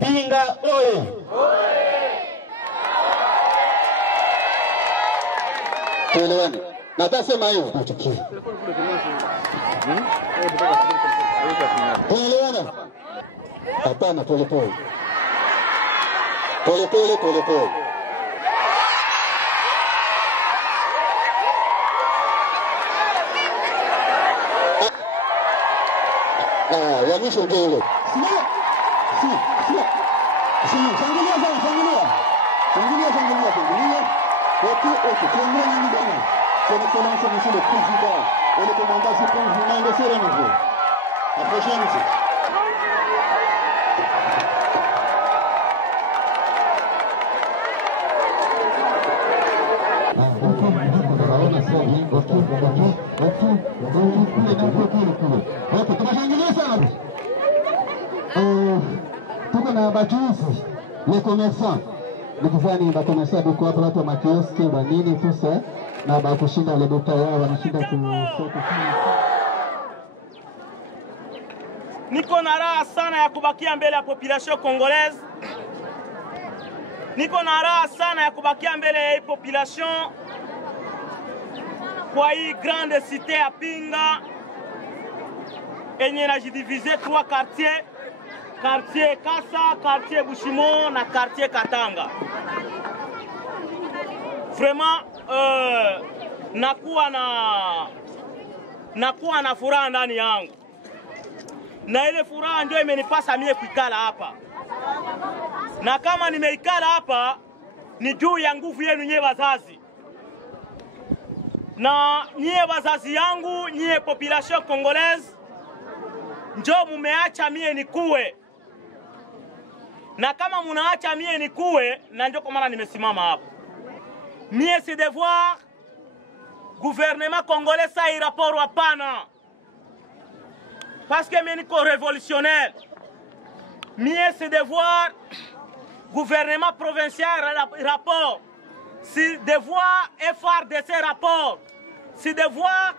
Pinga oye! Tuelewane. Natasema hiyo. Tuelewane. Hapana, polepole. Polepole. Ya mwisho ndio ile. Shangilia. C'est l'excellence, monsieur le président et le commandant suprême Julien de Sérénité. Approchez-nous. Tuko na bajuzi les commerçants. Nikizani bakomesa duko hapa watu wa makioski wa nini tu sasa na bakushinda ile duka yao wanashinda kusoko. Niko na raha sana ya kubakia mbele ya population congolaise. Niko na raha sana ya kubakia mbele ya population kwa hii grande cité ya Pinga enye najidivize 3 quartiers. Quartier Kasa, quartier Bushimo na quartier Katanga. Vraiment nakuwa na furaha ndani yangu. Na ile furaha ndio imenipasa mie kuikala hapa. Na kama nimeikala hapa ni juu ya nguvu yenu nyie wazazi. Na nyie wazazi yangu, nyie population congolaise, njoo mumeacha mie nikuwe. Na kama munaacha mie nikuwe, na ndio kwa maana nimesimama hapa. Mie si devoir gouvernement congolais sa rapport hapana. Parce que mie niko révolutionnaire. Mie si devoir gouvernement provincial rapport. Si devoir FARDC rapport. Si devoir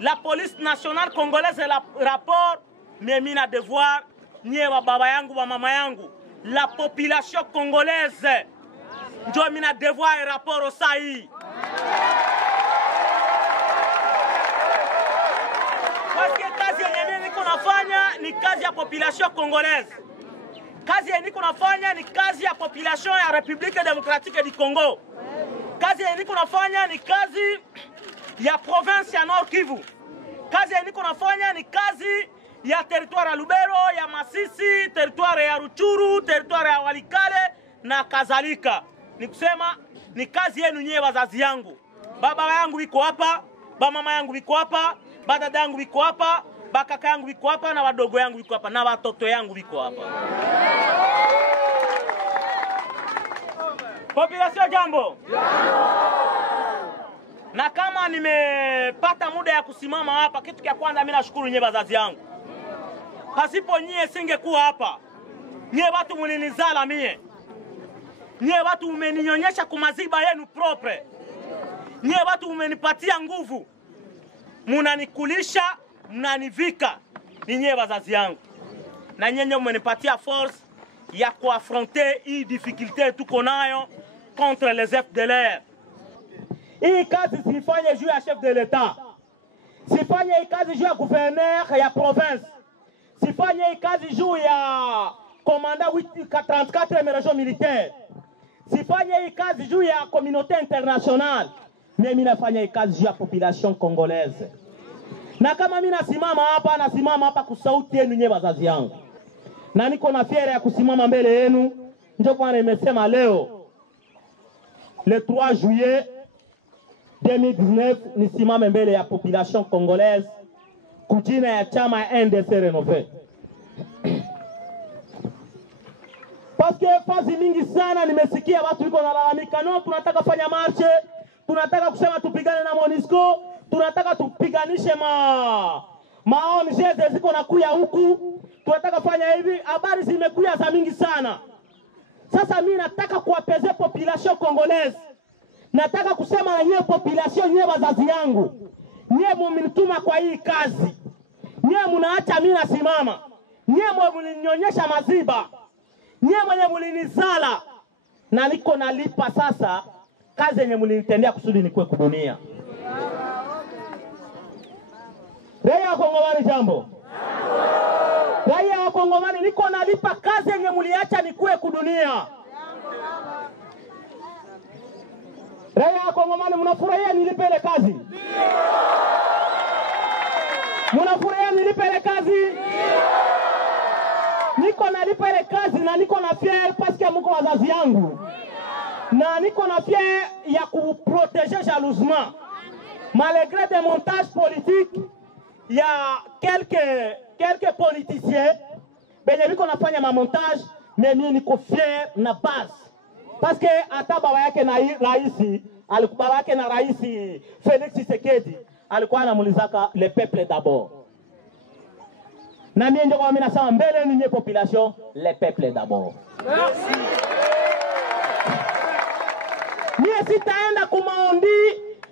la police nationale congolaise rapport. Mie mina devoir nie wa baba yangu wa mama yangu. La population congolaise ndio mina devoir et rapport au sai. Parce que kazi yenyewe niko nafanya ni kazi ya population congolaise. Kazi yenyewe niko nafanya ni kazi ya population ya République démocratique du Congo. Kazi yenyewe niko nafanya ni kazi ya province ya Nord Kivu. Kazi yenyewe niko nafanya ni kazi ya territoire ya Lubero, ya Masisi, territoire ya Ruchuru, territoire ya Walikale na kadhalika. Ni kusema ni kazi yenu nyie wazazi yangu. Baba yangu wiko hapa, mama yangu wiko hapa, dada yangu wiko hapa, kaka yangu wiko hapa na wadogo yangu wiko hapa na watoto yangu wiko hapa. Population jambo. Na kama nimepata muda ya kusimama hapa, kitu cha kwanza mimi nashukuru nyie wazazi yangu. Pasipo nyie singekuwa hapa. Nyie watu mlinizala mie. Nyie watu umenionyesha kumaziba yenu propre. Nyie watu umenipatia nguvu. Munanikulisha, mnanivika. Ni nyie wazazi yangu. Na nyinyi umenipatia force ya kuaffronter hii difficulté tuko nayo contre les FDLR. Hii kazi sifanye juu ya chef de l'État. Sifanye hii kazi juu ya gouverneur ya province. Sifanye hii kazi juu ya commandant 34 région militaire. Sifanye hii kazi juu ya communauté internationale. Mimi nafanya hii kazi juu ya population congolaise. Na kama mimi nasimama hapa kusauti yenu nye wazazi yangu. Na niko na fiera ya kusimama mbele yenu. Ndio kwa nimesema leo le 3 juillet 2019 nisimame mbele ya population congolaise kujina ya chama ya NDC Renové. Parce que fazi mingi sana nimesikia watu wiko nalalamika, no tunataka fanya marche, tunataka kusema tupigane na MONUSCO, tunataka tupiganishe ONG ziko nakuya huku, tunataka fanya hivi. Habari zimekuya za mingi sana. Sasa mimi nataka kuapeze population congolaise. Nataka kusema na nyie population, nyie wazazi yangu, nyie mmenituma kwa hii kazi, nyie mnaacha mimi nasimama, nyie mlinionyesha maziba, nyie mwenye mlinizala, na niko nalipa sasa kazi yenye mlinitendea kusudi nikuwe kudunia. Raia wa Kongomani jambo. Raia wa Kongomani, niko nalipa kazi yenye mliacha nikuwe kudunia. Raia wa Kongomani, mnafurahia nilipe ile kazi? Mnafurahia nilipe ile kazi? Niko nalipa ile kazi na niko na fier parce que mko wazazi yangu. Na niko na fier ya kuprotéger jalousement. Malgré des montages politiques, il y a quelques politiciens benye biko nafanya ma montage, mais mimi niko fier na base. Parce que hata baba yake na raisi, alikuwa baba yake na raisi Félix Tshisekedi, alikuwa anamulizaka le peuple d'abord. Na mimi ndio kwa mimi nasema mbele ni population, le peuple d'abord. Merci. Mimi sitaenda kumaondi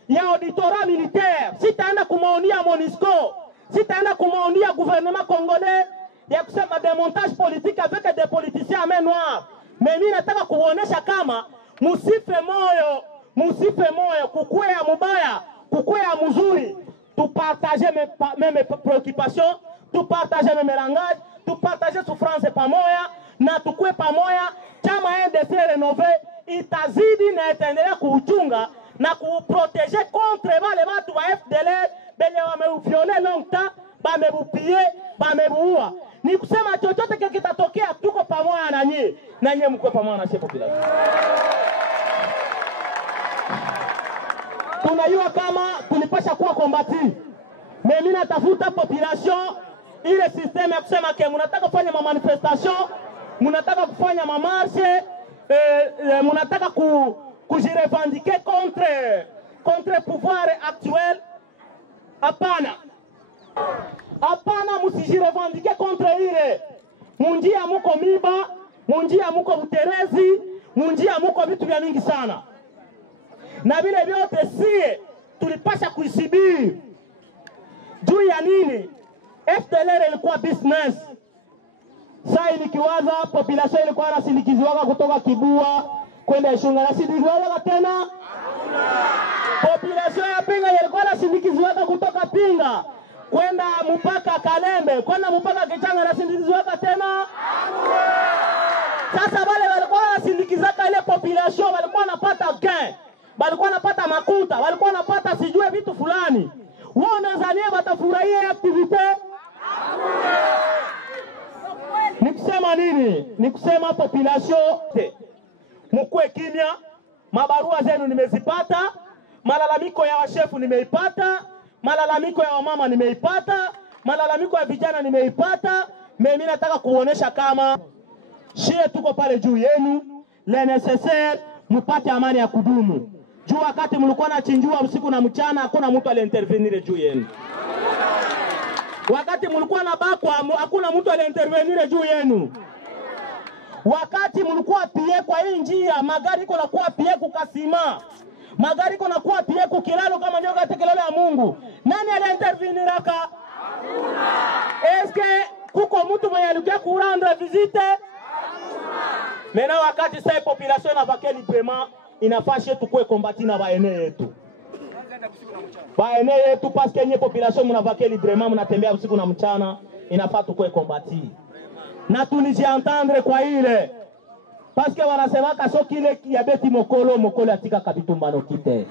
ya auditorat militaire, sitaenda kumaondi ya MONUSCO, sitaenda kumaondi ya gouvernement congolais ya kusema démontage politique avec des politiciens à main noire. Mais mimi nataka kuonesha kama musife moyo, kukwea mubaya, kukwea mzuri, tu partager mes préoccupations, tu partager mes langages, tu partager souffrance pamoja, na tukue pamoja. Chama NDC Renové itazidi na itaendelea kuuchunga na kuprotéger contre wale watu wa FDLR benye wameuvioler longtemps, bamebupie, bamebuua. Ni kusema chochote kile kitatokea, tuko pamoja na nyie mkwe pamoja na shepo bila. Tunajua kama tulipasha kuwa kombati. Mimi natafuta population ile system ya kusema ke mnataka kufanya ma manifestation, mnataka kufanya ma marche, mnataka kujirevendiquer contre pouvoir actuel. Hapana. Hapana, msijirevendike contre ile. Munjia muko miba, munjia muko buterezi, munjia muko vitu vya mingi sana. Na vile vyote sie tulipasha kuisibiri. Juu ya nini? FDLR ilikuwa business. Sasa nikiwaza population ilikuwa nasindikiziwa kutoka Kibua kwenda Ishunga, na sindikiziwa tena. Population ya Pinga ilikuwa nasindikiziwa kutoka Pinga kwenda mpaka Kalembe, kwenda mpaka Kichanga, na sindikiziwa tena. Sasa wale walikuwa wanasindikizaka ile population, walikuwa wanapata gain, walikuwa wanapata makuta, walikuwa wanapata sijue vitu fulani. Wao Tanzania watafurahia activity. Nikusema nini? Nikusema population mkue kimya. Mabarua zenu nimezipata, malalamiko ya washefu nimeipata, malalamiko ya wamama nimeipata, malalamiko ya vijana nimeipata. Mimi nataka kuonesha kama shie tuko pale juu yenu, le nécessaire mpate amani ya kudumu. Juu wakati mlikuwa nachinjua usiku na mchana, hakuna mtu aliintervenir juu yenu. Wakati mlikuwa na bakwa, hakuna mtu aliintervenir juu yenu. Wakati mlikuwa pie kwa hii njia, magari iko nakuwa pie kukasima, magari iko nakuwa pie kukilalo kama nyoka tekelele ya Mungu. Nani aliinterveniraka? Hakuna. Eske kuko mtu mwenye alikuwa kurendre visite? Mena wakati sai population na vake librement, inafashe tukue kombati na baene yetu. Baene yetu parce que nye population muna vake librement, mnatembea usiku na mchana, inafaa tukue kombati. Na tulijientendre kwa ile. Parce que wanasema kasoki ile ya beti mokolo atika kabitumbano kite.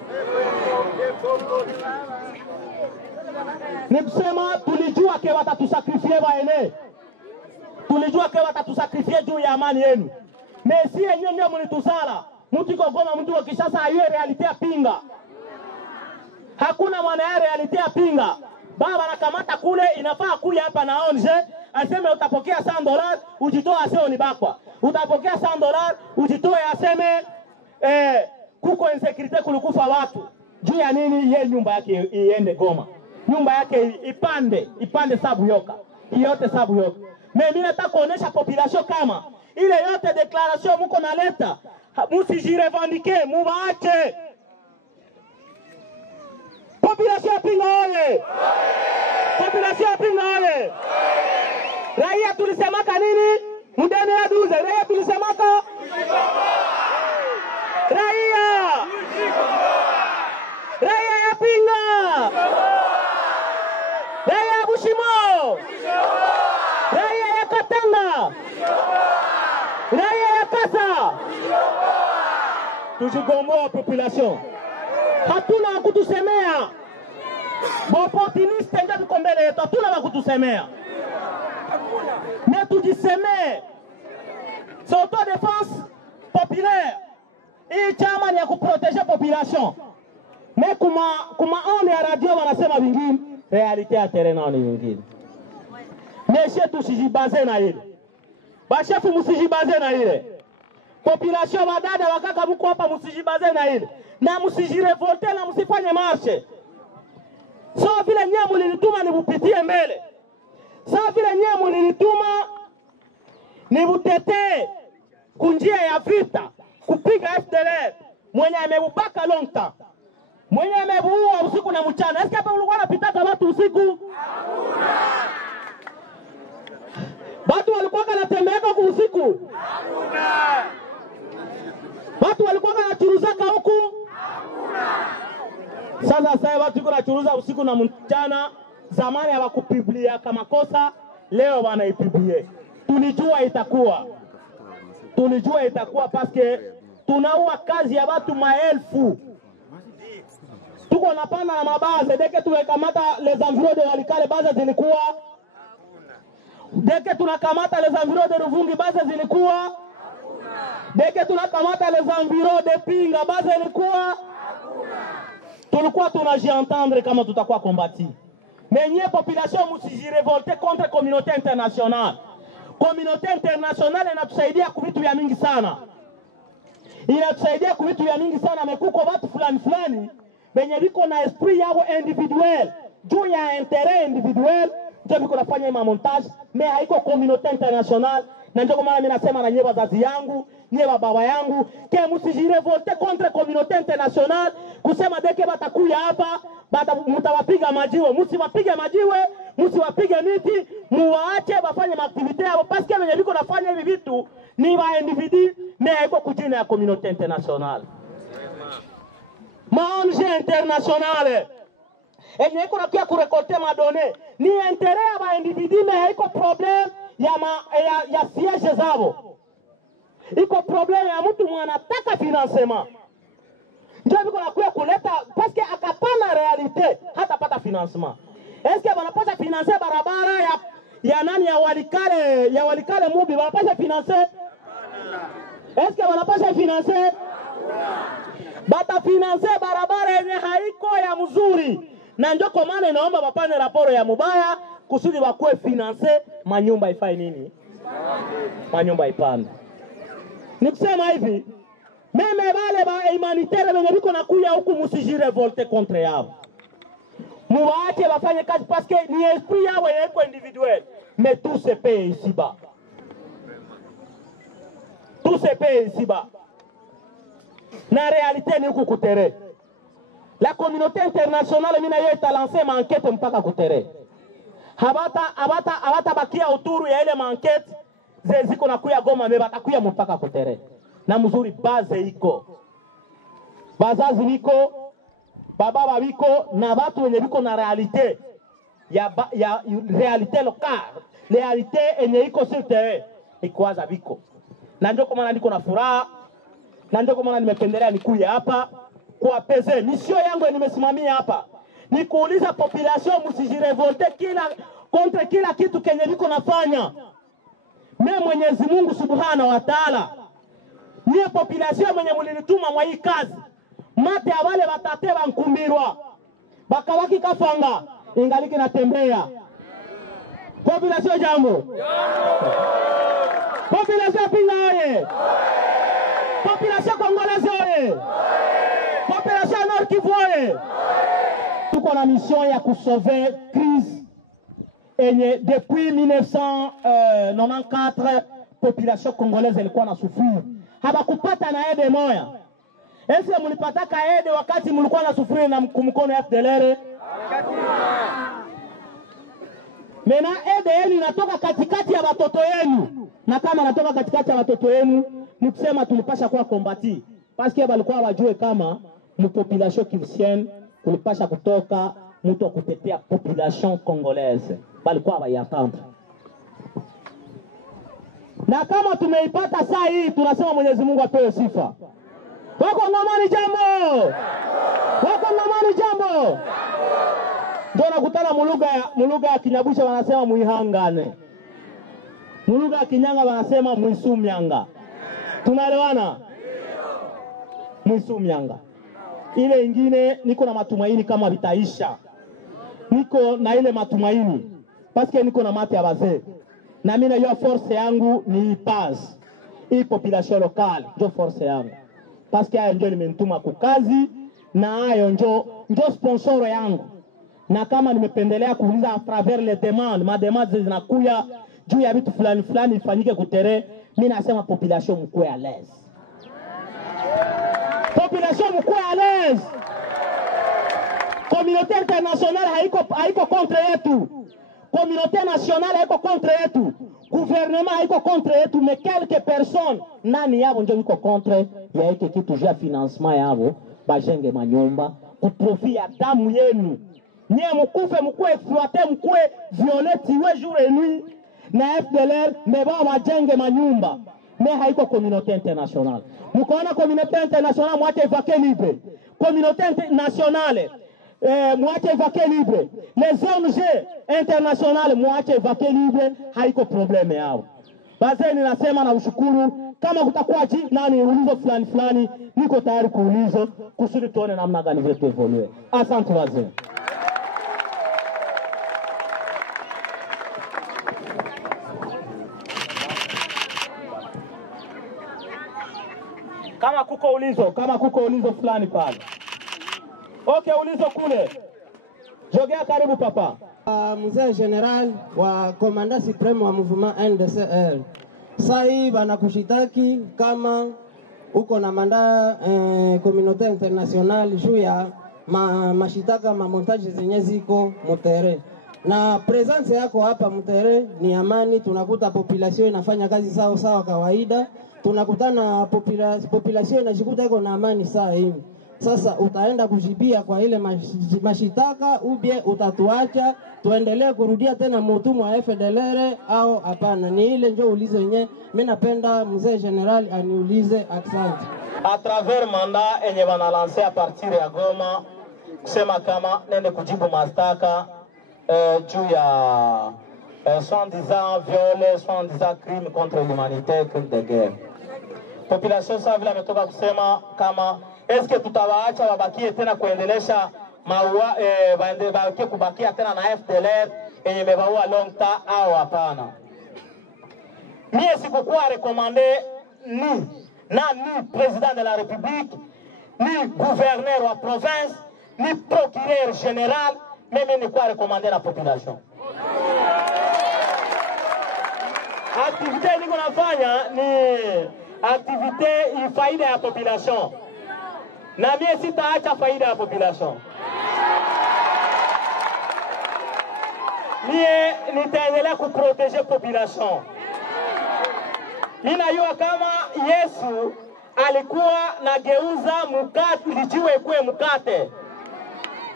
Ni kusema tulijua ke watatusakrifie baene. Tulijua ke watatusakrifie juu ya amani yenu. Mesi yenyewe ndio mlitusala. Mtu iko Goma, mtu wa Kinshasa hiyo reality ya pinga. Hakuna mwana ya reality ya pinga. Baba anakamata kule inafaa kuja hapa na onje aseme utapokea $100 ujitoe aseo ni bakwa. Utapokea $100 ujitoe aseme kuko insecurity kulikufa watu. Juu ya nini ye nyumba yake iende Goma? Nyumba yake ipande sabu yoka. Yote sabu yoka. Mimi nataka kuonesha population kama ile yote declaration mko naleta musijirevendike mubaache. Population pinga ole. Population pinga ole. Raia tulisemaka nini? Mudene ya duze. Raia tulisemaka raia. Raia ya pinga. Raia ya Bushimo. Raia ya Katanga. Raia ya Kasa. Tujigomboa population. Hatuna wa kutusemea. Opportuniste ndio tuko mbele yetu. Hatuna wa kutusemea. Na tujisemee. C'est autodéfense populaire. Hii chama ni ya kuproteger population. Mais kuma on ya radio wanasema vingine, realite ya terrain ni vingine. Meshe tusijibaze na ile. Bashefu musijibaze na ile. Population wadada wakaka mko hapa musijibaze na ile. Na musijirevolte na musifanye marche. So vile nyinyi mlinituma nibupitie mbele. So vile nyinyi mlinituma nibutetee kunjia ya vita kupiga FDLR mwenye amebubaka longtemps. Mwenye amebuua usiku na mchana. Eske hapa ulikuwa unapitaka watu usiku? Hakuna. Watu walikuwa wanatembea kwa usiku? Hakuna. Watu walikuwa wanachuruzaka huku? Hakuna. Sasa watu wanachuruza usiku na mchana. Zamani hawakupiblia kama kosa, leo wanaipiblie. Tulijua itakuwa. Tulijua itakuwa paske tunaua kazi ya watu maelfu. Tuko napanda na mabaze, deke tumekamata les environs de Walikale baze zilikuwa. Deke tunakamata les environs de Ruvungi baze zilikuwa. Deke tunakamata les environs de Pinga baze zilikuwa. Tulikuwa tunajientendre kama tutakuwa kombati. Menye population musijirevolte contre communauté internationale. Communauté internationale inatusaidia kwa vitu vya mingi sana. Inatusaidia kwa vitu vya mingi sana, mekuko watu fulani benye biko na esprit yao individuel juu ya intérêt individuel ndio biko nafanya ima montage mais haiko communauté internationale. Na ndio maana mimi nasema na nyie wazazi yangu, nyie baba yangu, ke musijirevolte contre communauté internationale kusema deke batakuya hapa mtawapiga majiwe. Msiwapige majiwe, msiwapige miti, muwaache bafanye activite yao parce que benye biko nafanya hivi vitu ni ba individu mais haiko kujina ya communauté internationale. Maonje internationale. Enye iko nakia kurekolte madone. Ni intérêt ya ba individu mais haiko problem ya siège zao. Iko problem ya mtu mwanataka financement. Ndio biko nakuya kuleta parce que akapana realite hata pata financement. Est-ce que wanapaswa financer barabara ya nani ya Walikale Mubi wanapaswa financer? Est-ce que wanapaswa financer? Bata financer barabara yenye haiko ya mzuri. Na ndio kwa maana naomba bapane raporo ya mubaya kusudi bakue financer manyumba ifai nini? Manyumba ipande. Nikusema hivi, meme wale ba humanitaire wenye biko nakuya huku musijirevolte contre yao. Muwaache wafanye kazi parce que ni esprit yao yeko individuel. Mais tout se paye ici-bas. Tout se paye ici-bas. La réalité ni huku kutere. La communauté internationale mina yo ita lancer ma enquête mpaka kutere. Habata bakia uturu ya ile ma enquête ziko nakuya Goma me batakuya mpaka kutere. Na mzuri base iko. Bazazi niko, baba babiko na watu wenye biko na realite ya realite locale, realite enye iko sur terrain ikuaza biko. Na ndio kwa maana niko na furaha, na ndio kwa maana nimependelea nikuye hapa kuapeze. Misio yangu nimesimamia hapa ni kuuliza population msijirevolte kontra kila kitu kenye liko nafanya. Mimi Mwenyezi Mungu Subhanahu wa Ta'ala, niye population mwenye mlinituma mwa hii kazi, mate ya wale watate bankumbirwa bakawaki kafanga ingaliki natembea. Population jambo. Population Pinga oye. Population Congolaise oye. Population Nord Kivu oye. Tuko na mission ya kusauver crise enye depuis 1994 population congolaise ilikuwa na sufuri. Habakupata na aide moya. Ese mulipataka aide wakati mulikuwa na sufuri na mkono ya FDLR? Mena aide yenu inatoka katikati ya watoto yenu. Na kama natoka katikati ya watoto yenu, ni kusema tulipasha kuwa kombati. Paske balikuwa wajue kama population kivisienne kulipasha kutoka mtu wa kutetea population congolaise. Balikuwa wayatanda. Na kama tumeipata saa hii, tunasema Mwenyezi Mungu apewe sifa. Wako ngomani jambo! Wako ngomani jambo! Ndio nakutana muluga ya Kinyabusha wanasema muihangane. Muluga ya Kinyanga wanasema muisumyanga. Tunaelewana? Muisumyanga. Ile ingine niko na matumaini kama vitaisha. Niko na ile matumaini. Paske niko na mate ya wazee. Na mimi najua force yangu ni paz. Hii population locale ndio force yangu. Paske haya ndio nimenituma kukazi na hayo ndio sponsor yangu. Na kama nimependelea kuuliza a travers les demandes, ma demandes zinakuya juu ya vitu fulani fulani ifanyike kutere, mimi nasema population mkue à l'aise. Population mkue à l'aise. Communauté internationale haiko contre yetu. Communauté nationale haiko contre yetu. Gouvernement haiko contre yetu, mais quelques personnes nani yabo ndio wiko contre ya hiki kitu ja financement yabo bajenge manyumba kuprofit ya damu yenu. Nye mkufe mkue exploiter mkue violer tiwe jour et nuit na FDLR meba wajenge manyumba. Mais haiko communauté internationale. Mkoona communauté internationale mwache évacuer libre. Communauté nationale mwache évacuer libre. Les ONG internationales mwache évacuer libre, haiko probleme yao. Bazeni nasema na ushukuru, kama kutakuwa nani ulizo fulani fulani, niko tayari kuulizo kusudi tuone namna gani vile tuevolue. Asante wazee. Kama kuko ulizo fulani pale. Okay, ulizo kule. Jogea karibu papa. Mzee General wa Komanda Supreme wa Mouvement NDCR. Sai banakushitaki kama uko na manda communauté internationale juu ya mashitaka montage zenye ziko mutere. Na presence yako hapa mutere ni amani, tunakuta population inafanya kazi sawa sawa kawaida. Tunakutana population inajikuta iko na amani saa hii. Sasa utaenda kujibia kwa ile mashitaka ubie utatuacha tuendelee kurudia tena mutumu wa FDLR au hapana? Ni ile ndio ulizo yenyewe mimi napenda mzee General aniulize. Asante. A travers mandat enye bana lancer a partir ya Goma kusema kama nende kujibu mastaka juu ya soi-disant viol, soi-disant crime contre l'humanité, crime de guerre. Population sa vile ametoka kusema kama eske tutawaacha wabakie tena kuendelesha maua bakie kubakia tena na FDLR yenye mebaua longta au hapana? Mie sikukuwa rekomande ni président de la République, ni gouverneur wa province, ni procureur général, mimi nikuwa rekomande la population. Activité niko nafanya ni activité faida ya population. Na mie sitaacha faida ya population. Mie nitaendelea kuproteger population. Ninajua kama Yesu alikuwa nageuza mkate, lijiwe kuwe mkate.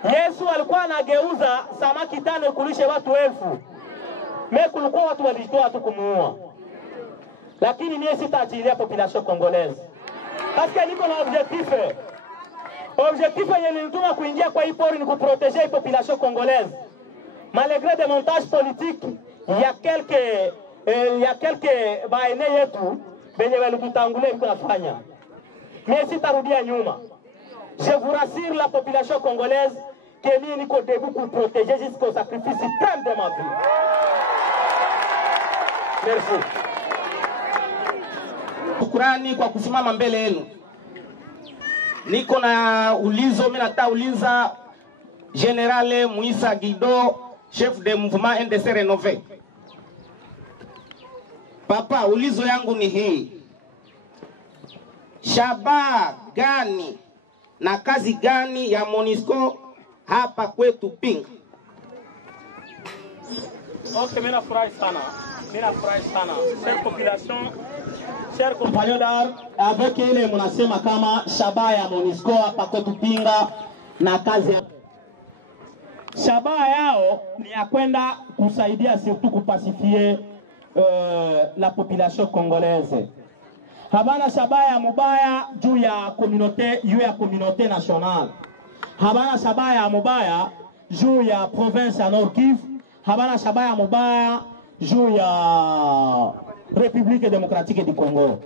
Yesu alikuwa anageuza samaki 5 kulishe watu 1000. Mimi kulikuwa watu walijitoa tu kumuua. Lakini mimi sitaachilia population congolaise. Parce que niko na objectif. Objectif yenye nilituma kuingia kwa hii pori ni kuproteger hii population congolaise. Malgré des montages politiques, il y a quelques baene yetu benye walikutangulia kunafanya. Mais sitarudia nyuma. Je vous rassure la population congolaise que mimi niko debout pour protéger jusqu'au sacrifice suprême de ma vie. Merci. Shukrani kwa kusimama mbele yenu. Niko na ulizo, mimi nataka uliza General Muisa Guido, chef de mouvement NDC Renové. Papa, ulizo yangu ni hii. Shabaha gani na kazi gani ya MONUSCO hapa kwetu Pinga? Ok, mimi nafurahi sana. Cette population, chers compagnons d'armes, avec ile mnasema kama shabaha ya MONUSCO hapa kwetu Pinga na kazi shabaha yao ni ya kwenda kusaidia surtout kupasifie la population congolaise. Habana shabaha ya mubaya juu ya communauté nationale. Habana shabaha ya mubaya juu ya province ya Nord Kivu. Habana shabaha ya mubaya juu ya République démocratique du Congo.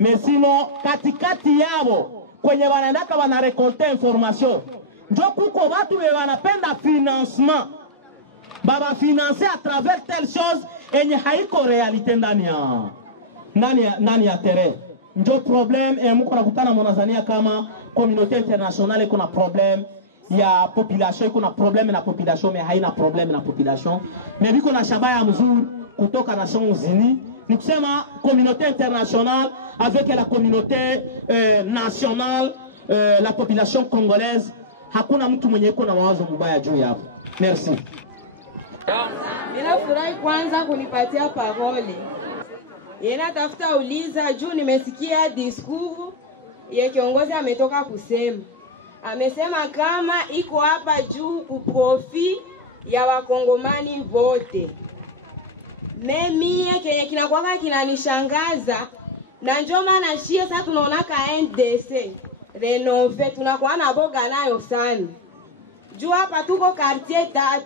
Mais sinon katikati yao kwenye wanaendaka wanarekolte information njo kuko watu wanapenda financement baba financer à travers telle chose enye haiko realite ndani ya terrain. Njo problème mko nakutana mwanazania kama communauté internationale iko na problème ya population, iko na problème na population mais haina problème na population. Mais biko na shabaha mzuri kutoka Nations Unies ni kusema communauté internationale avec la communauté nationale, la population congolaise, hakuna mtu mwenye iko na mawazo mbaya juu yapo. Merci. Ninafurahi kwanza kunipatia parole. Yena tafuta uliza juu nimesikia discours ya kiongozi ametoka kusema. Amesema kama iko hapa juu kuprofi ya wakongomani wote. Mimi kenye kinakuwa kinanishangaza na njoo maana shie sasa tunaona ka NDC Renové tunakuwa na boga nayo sana. Juu hapa tuko quartier 3.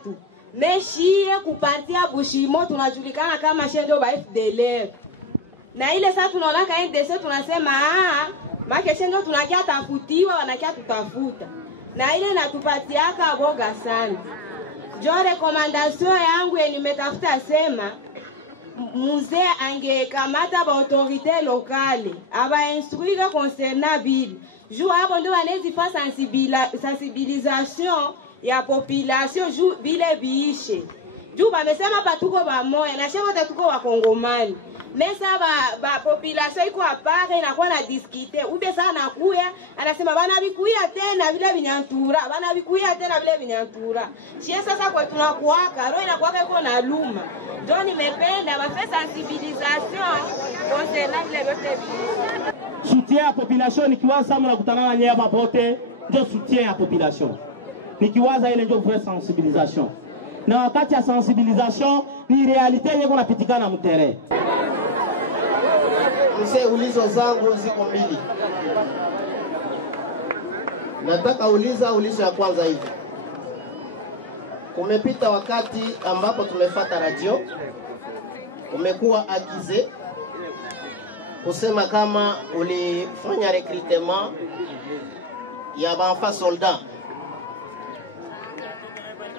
Meshie kupatia Bushimo tunajulikana kama shedo ba FDLR. Na ile sasa tunaona ka NDC tunasema make shendo tunakia tafutiwa wanakia tutafuta. Na ile natupatiaka boga sana. Jo recommandation yangu yenye nimetafuta sema musée angekamata ba autorité locale aba instruire concernant ville. Jou hapo ndio wanezi fa sensibilisation ya population jou vile biishe. Juu bamesema patuko ba moya na shebo tuko wa Kongomani. Mesa ba population iko apare na kwa na discuter. Ube sana kuya anasema bana bikuya tena vile vinyantura, bana bikuya tena vile vinyantura. Shia sasa kwa tunakuaka, roho inakuaka iko na luma. Ndio nimependa ba fait sensibilisation concernant vile vyote. Soutien à population nikiwaza mnakutana na nyama pote, ndio soutien à population. Nikiwaza ile ndio vraie sensibilisation. Na wakati ya sensibilisation ni realite yenye kunapitikana mterrain. Mse ulizo zangu ziko mbili. Nataka ulizo ya kwanza hivi. Kumepita wakati ambapo tumefuata radio. Umekuwa akize kusema kama ulifanya recrutement ya banfa soldat.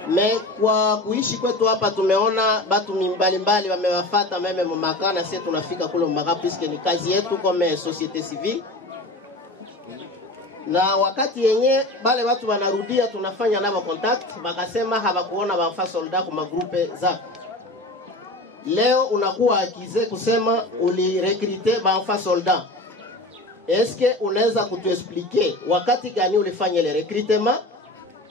Me kwa kuishi kwetu hapa tumeona batu mbalimbali wamewafuata meme makana, sisi tunafika kule mbaka puisque ni kazi yetu kama société civile. Na wakati yenye bale watu wanarudia tunafanya nao contact, bakasema hawakuona banfa soldat kwa magrupe za. Leo unakuwa akize kusema ulirecruter banfa soldat. Est-ce que unaweza kutuexpliquer wakati gani ulifanya ile recrutement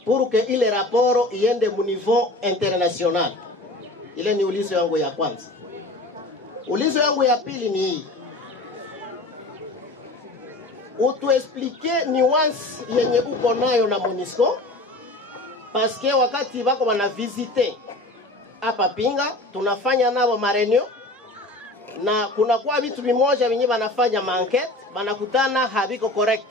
pour que ile raporo iende mu niveau international? Ile ni ulizo yangu ya kwanza. Ulizo yangu ya pili ni hii. Utuexplique nuance yenye uko nayo na MONUSCO, parce que wakati wako wana visiter hapa Pinga tunafanya nao marenio na kuna kwa vitu vimoja wenyewe wanafanya enquête, wanakutana haviko correct.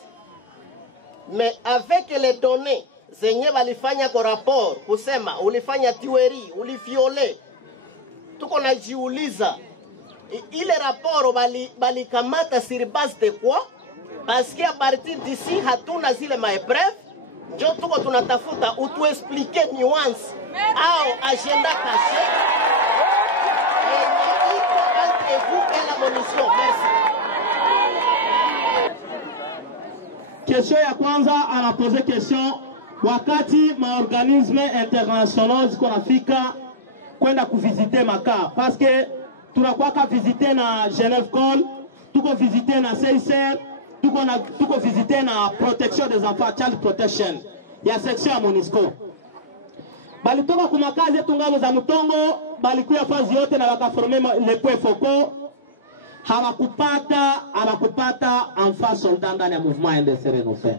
mais avec les données zenye balifanya kwa rapport kusema ulifanya tuerie, ulifiole, tuko najiuliza ile rapport balikamata sur base de quoi? Parce qu'à partir d'ici hatuna zile maepreuve, njo tuko tunatafuta utuexplique nuance au agenda caché yenye iko entre vous et la MONUSCO. Merci. Question ya kwanza anapose question wakati maorganisme international ziko nafika kwenda kuvisite maka, parce que tunakuwa ka visite na Genève Call, tuko visite na CICR, tuko visite na protection des enfants, child protection ya section ya MONUSCO. Balitoka kumakazi yetu ngamo za Mutongo, balikuya fazi yote na wakaforme le point focal. Hawakupata enfants soldats ndani ya mouvement NDC Renouveau.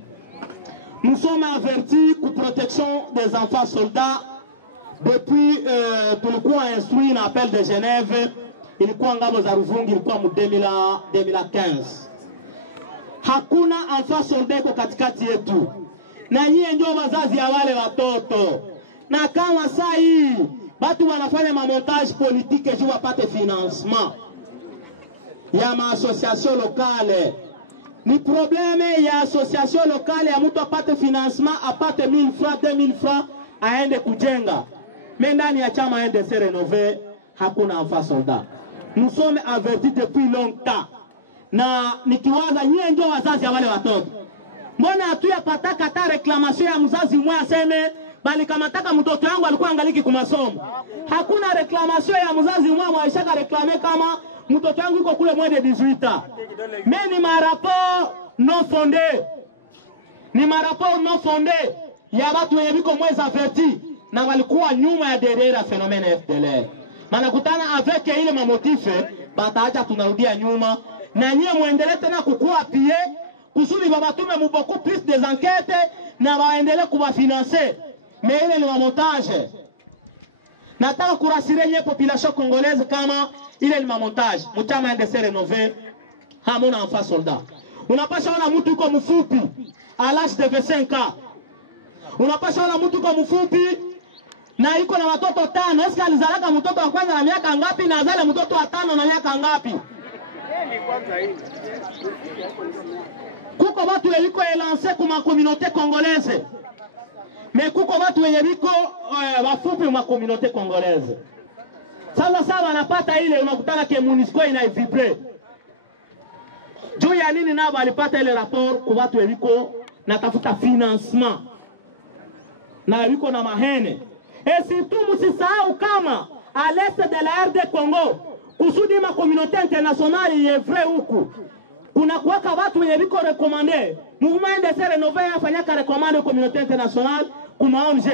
Nous sommes avertis pour protection des enfants soldats depuis tulikuwa instruit na appel de Genève, ilikuwa ngamo za Ruvungi, ilikuwa mu 2015. Hakuna enfants soldats kwa katikati yetu, na nyie ndio wazazi ya wale watoto, na kama saa hii batu wanafanya mamontage politique juu wapate financement ya ma association locale. Ni probleme ya association locale ya mtu apate financement, apate 1000 francs, 2000 francs, aende kujenga. Mais ndani ya chama NDC Renouveau hakuna enfants soldats. Nous sommes avertis depuis longtemps. Na nikiwaza nyie ndio wazazi ya wale watoto, mbona hatuyapataka hata reclamation ya mzazi mmoja aseme bali kama taka mtoto wangu alikuwa angaliki kumasomo? Hakuna reclamation ya mzazi mmoja mwaishaka reklame kama mtoto wangu yuko kule moins de 18 ans. Mais ni ma rapport non fondé. Ni ma rapport non fondé ya watu wenye biko moins averti na walikuwa nyuma ya derera phénomène FDLR. Manakutana avec ile mamotife bataacha tunarudia nyuma na nyie muendelee tena kukua pie kusudi babatume mu beaucoup plus des enquêtes na waendelee kubafinancer. Mais ile ni mamontage. Nataka kurasire nye population congolaise kama ile ni mamontage. Mchama NDC Renouveau hamuna enfant soldat. Unapasha ona mtu yuko mfupi à l'âge de 25 ans. Unapasha ona mtu yuko mfupi na yuko na watoto 5. Eske alizalaka mtoto wa kwanza na miaka ngapi na azale mtoto wa 5 na miaka ngapi? Kuko watu weliko elanse kuma communauté congolaise. Mais kuko watu wenye biko wafupi ma communauté congolaise. Sasa wanapata ile unakutana ke MONUSCO ina vibre. Juu ya nini nao walipata ile rapport kwa watu weliko na tafuta financement. Na wiko na mahene. Et surtout msisahau kama à l'est de la RD Congo kusudi ma communauté internationale est vrai huku. Kuna kuwaka watu wenye biko recommandé. Mouvement NDC Renouveau yafanyaka recommande communauté internationale kuma ONG.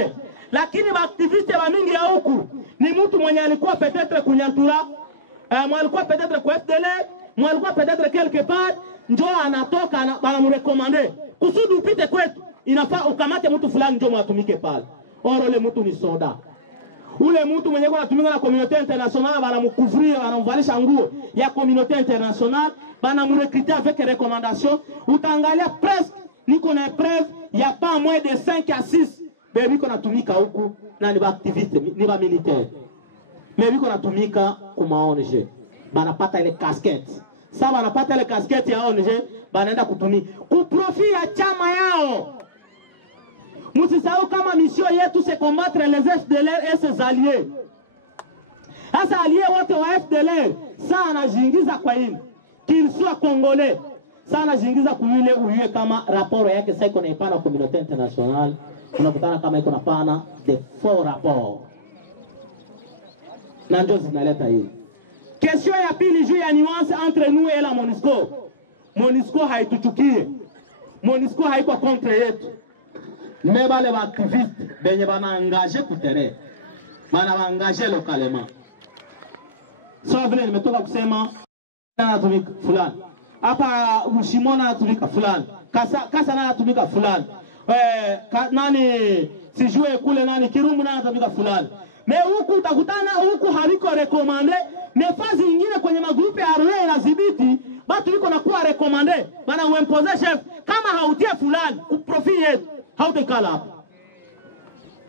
Lakini baaktiviste wa mingi ya huku ni mtu mwenye alikuwa peut-être kunyantura, mwenye alikuwa peut-être kwa FDLR, mwenye alikuwa peut-être quelque part, njo anatoka banamurekomande. Kusudi upite kwetu, inafaa ukamate mtu fulani njo mwatumike pale. Oro ule mtu ni soda. Ule mtu mwenye kwa natumika na communauté internationale banamukuvria, banamvalisha nguo ya communauté internationale, banamurekriter avec recommandation. Utaangalia presque niko na preuve ya pas moins de 5 à 6 bebi ko natumika huku na ni ba activiste ni ba militaire. Mais biko natumika kuma ONG. Banapata ile casquette. Sasa banapata ile casquette ya ONG, banaenda kutumika ku profit ya chama yao. Msisahau kama mission yetu c'est combattre les FDLR et ses alliés. Sasa alliés wote wa FDLR sana anajiingiza kwa hili. Qu'il soit congolais. Sana anajiingiza kuile uyue kama rapport yake sasa iko na ipana communauté internationale. Unakutana kama iko na pana de faux rapport. Na ndio zinaleta hili. Question ya pili juu ya nuance entre nous et la MONUSCO. MONUSCO haituchukie. MONUSCO haiko contre yetu. Mais bale ba activiste benye bana engagé kutere. Bana ba engagé localement. Sawa vile nimetoka kusema anatumika fulani. Hapa Ushimona anatumika fulani. Kasa na anatumika fulani. Nani sijue kule nani Kirumu na anatumika fulani. Me huku utakutana huku haliko recommande. Nefazi nyingine kwenye magrupe ya arme inadhibiti batu liko na kuwa recommande bana uimpose chef kama hautie fulani kuprofit yetu hautekala hapa.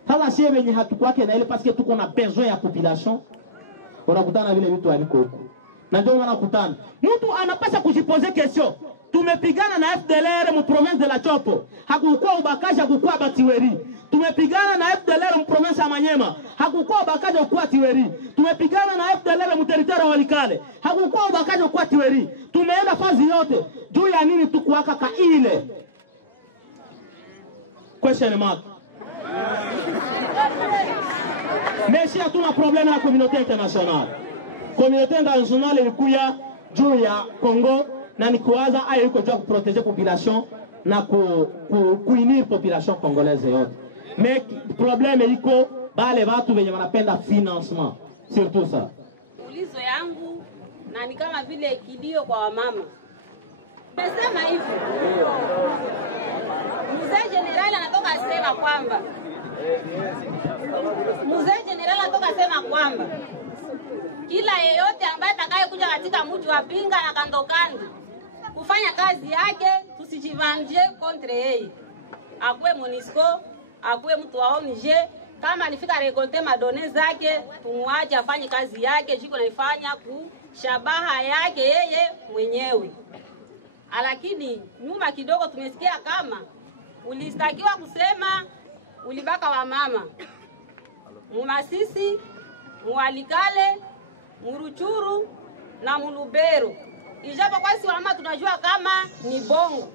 Sasa sie wenye hatukwake na ile parce que tuko na besoin ya population. Unakutana vile vitu aliko huko. Na ndio unakutana. Mtu anapaswa kujipose question. Tumepigana na FDLR mu province de la Chopo. Hakukuwa ubakaji, hakukuwa batiweri. Tumepigana na FDLR mu province ya Manyema. Hakukuwa ubakaji, hakukuwa tiweri. Tumepigana na FDLR mu territoire ya Walikale. Hakukuwa ubakaji, hakukuwa tiweri. Tumeenda fazi yote. Juu ya nini tukuwaka ka ile? Question mark. Mais si hatuna problème na communauté internationale. Communauté internationale ilikuya juu ya Congo na ni kuwaza ayo iko juu ya kuproteger population na kuinir population congolaise yote. Mais problème iko bale watu wenye wanapenda financement. Surtout ça. Ulizo yangu na ni kama vile kilio kwa wamama. Nasema hivi. Mzee General anatoka sema kwamba kila yeyote ambaye atakayekuja katika mji wa Pinga na kando kando kufanya kazi yake tusijivanje contre yeye. Akuwe MONUSCO, akuwe mtu wa ONG, kama alifika rekolte madone zake tumwache afanye kazi yake, jiko naifanya kushabaha yake yeye mwenyewe. Lakini nyuma kidogo tumesikia kama ulistakiwa kusema ulibaka wa mama Mumasisi, Mualikale, Muruchuru na Mulubero. Ijapo kwa si wa mama tunajua kama ni bongo.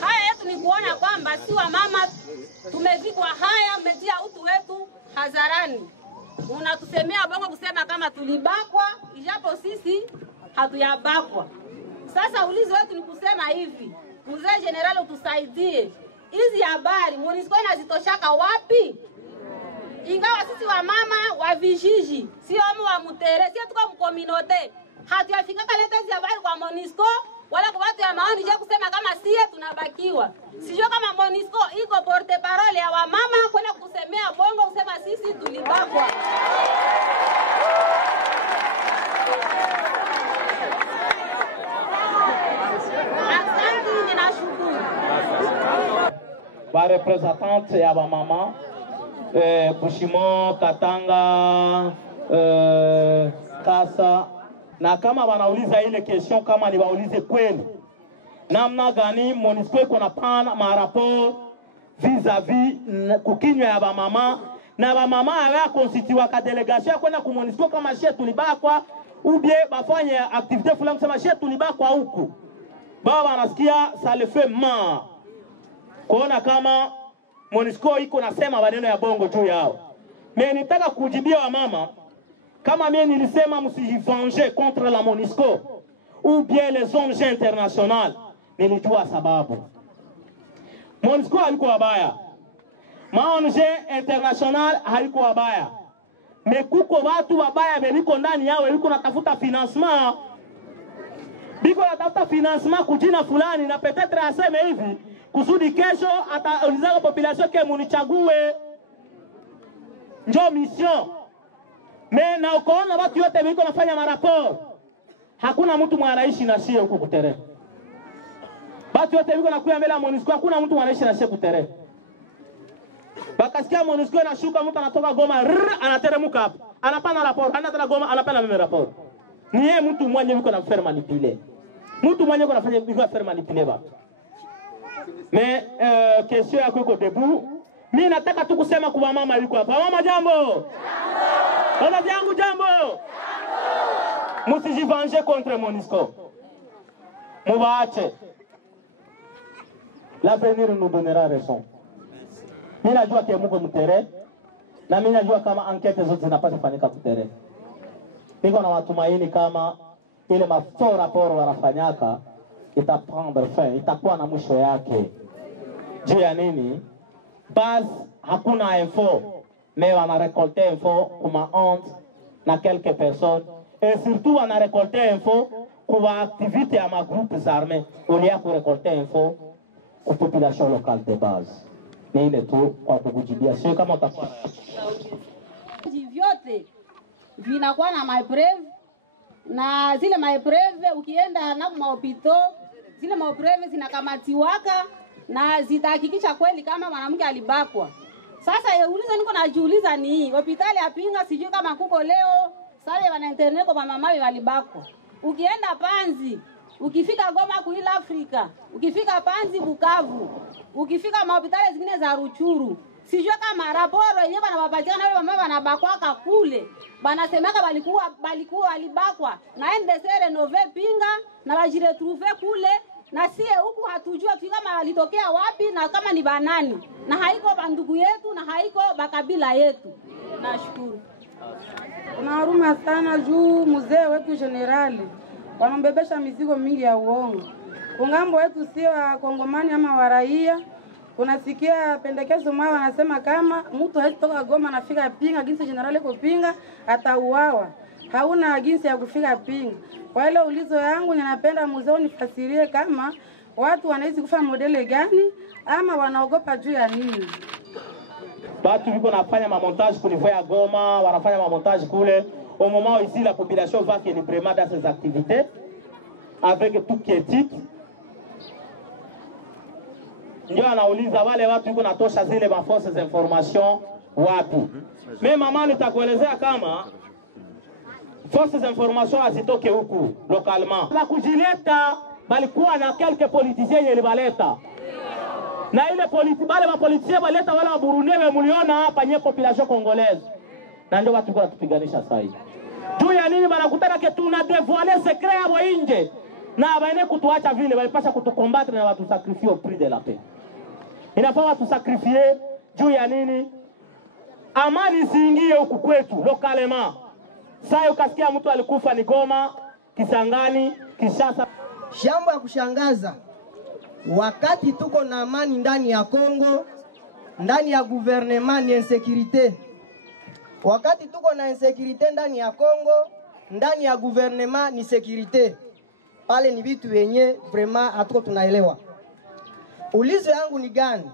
Haya yetu ni kuona kwamba si wa mama tumevikwa haya, mmetia utu wetu hadharani. Unatusemea bongo kusema kama tulibakwa, ijapo sisi hatuyabakwa. Sasa ulizo wetu ni kusema hivi, Mzee General utusaidie. Hizi habari MONUSCO inazitoshaka wapi? Ingawa sisi wa mama wa vijiji, sio wa Mutere, sio tuko mkominote. Hatuyafika kaleta hizi habari kwa MONUSCO wala kwa watu ya maoni je kusema kama sie tunabakiwa. Sio kama MONUSCO iko porte parole ya wa mama kwenda kusemea bongo kusema sisi tulibakwa. Ba représentante ya ba mama Bushimo, Katanga, Kasa, na kama wanauliza ile question kama ni waulize kweli namna gani MONUSCO iko na pana ma rapport vis-à-vis kukinywa ya ba mama na ba mama ya constituer ka delegation kwenda ku MONUSCO kama shetu tulibakwa ou bien bafanye activité fulani kusema shetu tulibakwa huku baba anasikia ça le fait mal kuona kama MONUSCO iko nasema maneno ya bongo juu yao. Mais nitaka kujibia wa mama kama mimi nilisema msijivange contre la MONUSCO ou bien les ONG internationales, nilijua sababu. MONUSCO haiko wabaya. ONG international haiko wabaya. Mais kuko watu wabaya beliko ndani yao beliko natafuta financement. Biko natafuta financement kujina fulani na peut-être aseme hivi kusudi kesho atauliza population ke munichague. Njo mission. Mais na ukoona watu yote biko nafanya maraport. Hakuna mtu mwanaishi na shie huko kutere. Watu yote biko nakuya mbele ya MONUSCO, hakuna mtu mwanaishi na shie kutere. Bakasikia MONUSCO inashuka mtu anatoka Goma, anateremuka hapa. Anapana rapport, anataka Goma, anapana meme rapport. Ni yeye mtu mwenye biko na faire manipuler. Mtu mwenye biko nafanya biko faire manipuler ba. Mais question yako iko debout. Mimi nataka tu kusema kwa mama yuko hapa. Mama jambo. Jambo. Baba yangu jambo. Jambo. Msijivange contre MONUSCO. Mubaache. L'avenir nous donnera raison. Mimi najua ke mko mtere na mimi najua kama enquête zote zinapaswa kufanyika kutere. Niko na matumaini kama ile mafo rapport wanafanyaka itaprendre fin, itakuwa na mwisho yake. Juu ya nini? Bas hakuna info, mais on a récolté info kuma honte na quelques personnes et surtout on a récolté info kwa activité à ma groupes armés au lieu de récolter info kwa population locale de base. Ni ile tu kwa kujibia sio kama utakuwa vyote vinakuwa na my brave na zile maepreve ukienda na mahopito zile maepreve zinakamatiwaka na zitahakikisha kweli kama mwanamke alibakwa. Sasa ulizo niko najiuliza ni hospitali ya Pinga sijui kama kuko leo sale wana internet kwa mama walibakwa. Ukienda Panzi, ukifika Goma kuila Afrika, ukifika Panzi Bukavu, ukifika hospitali zingine za Ruchuru, sijui kama raporo yenyewe wanawapatia na wale mama wanabakwaka kule. Banasemaka balikuwa walibakwa na NDC renove Pinga na wajiretrouve kule. Na sie huku hatujua kama walitokea wapi na kama ni banani. Na haiko bandugu yetu na haiko bakabila yetu. Nashukuru. Tunahuruma sana juu mzee wetu generali wanambebesha mizigo mingi ya uongo. Kungambo wetu sio wa Kongomani ama wa raia. Unasikia pendekezo mwa wanasema kama mtu hawezi toka Goma nafika Pinga jinsi generali ko Pinga atauawa. Hauna jinsi ya kufika Pinga. Kwa ile ulizo yangu ninapenda mzee nifasirie kama watu wanaishi kufa modele gani ama wanaogopa juu ya nini. Batu biko nafanya montage ku niveau ya Goma, wanafanya montage kule. Au moment où ici la population va que librement dans ses activités avec tout quiétude. Ndio anauliza wale watu biko natosha zile ma forces d'information wapi. Mais mama nitakuelezea kama forces d'information azitoke huku localement. La kujileta balikuwa na quelques politiciens yenye baleta. Na ile bale ma politiciens baleta wala wa Burundi muliona hapa nye population congolaise. Na ndio watu kwa tupiganisha sasa hivi. Juu ya nini banakutaka ke tuna dévoiler secret yao nje. Na baene kutuacha vile walipasha kutukombattre na watu sacrifier au prix de la paix. Inafaa watu sacrifier juu ya nini? Amani siingie huku kwetu localement. Sasa ukasikia mtu alikufa ni Goma, Kisangani, Kinshasa. Jambo ya kushangaza, wakati tuko na amani ndani ya Kongo, ndani ya gouvernement ni insécurité. Wakati tuko na insécurité ndani ya Kongo, ndani ya gouvernement ni sécurité. Pale ni vitu wenye vraiment hatuko tunaelewa. Ulizo yangu ni gani?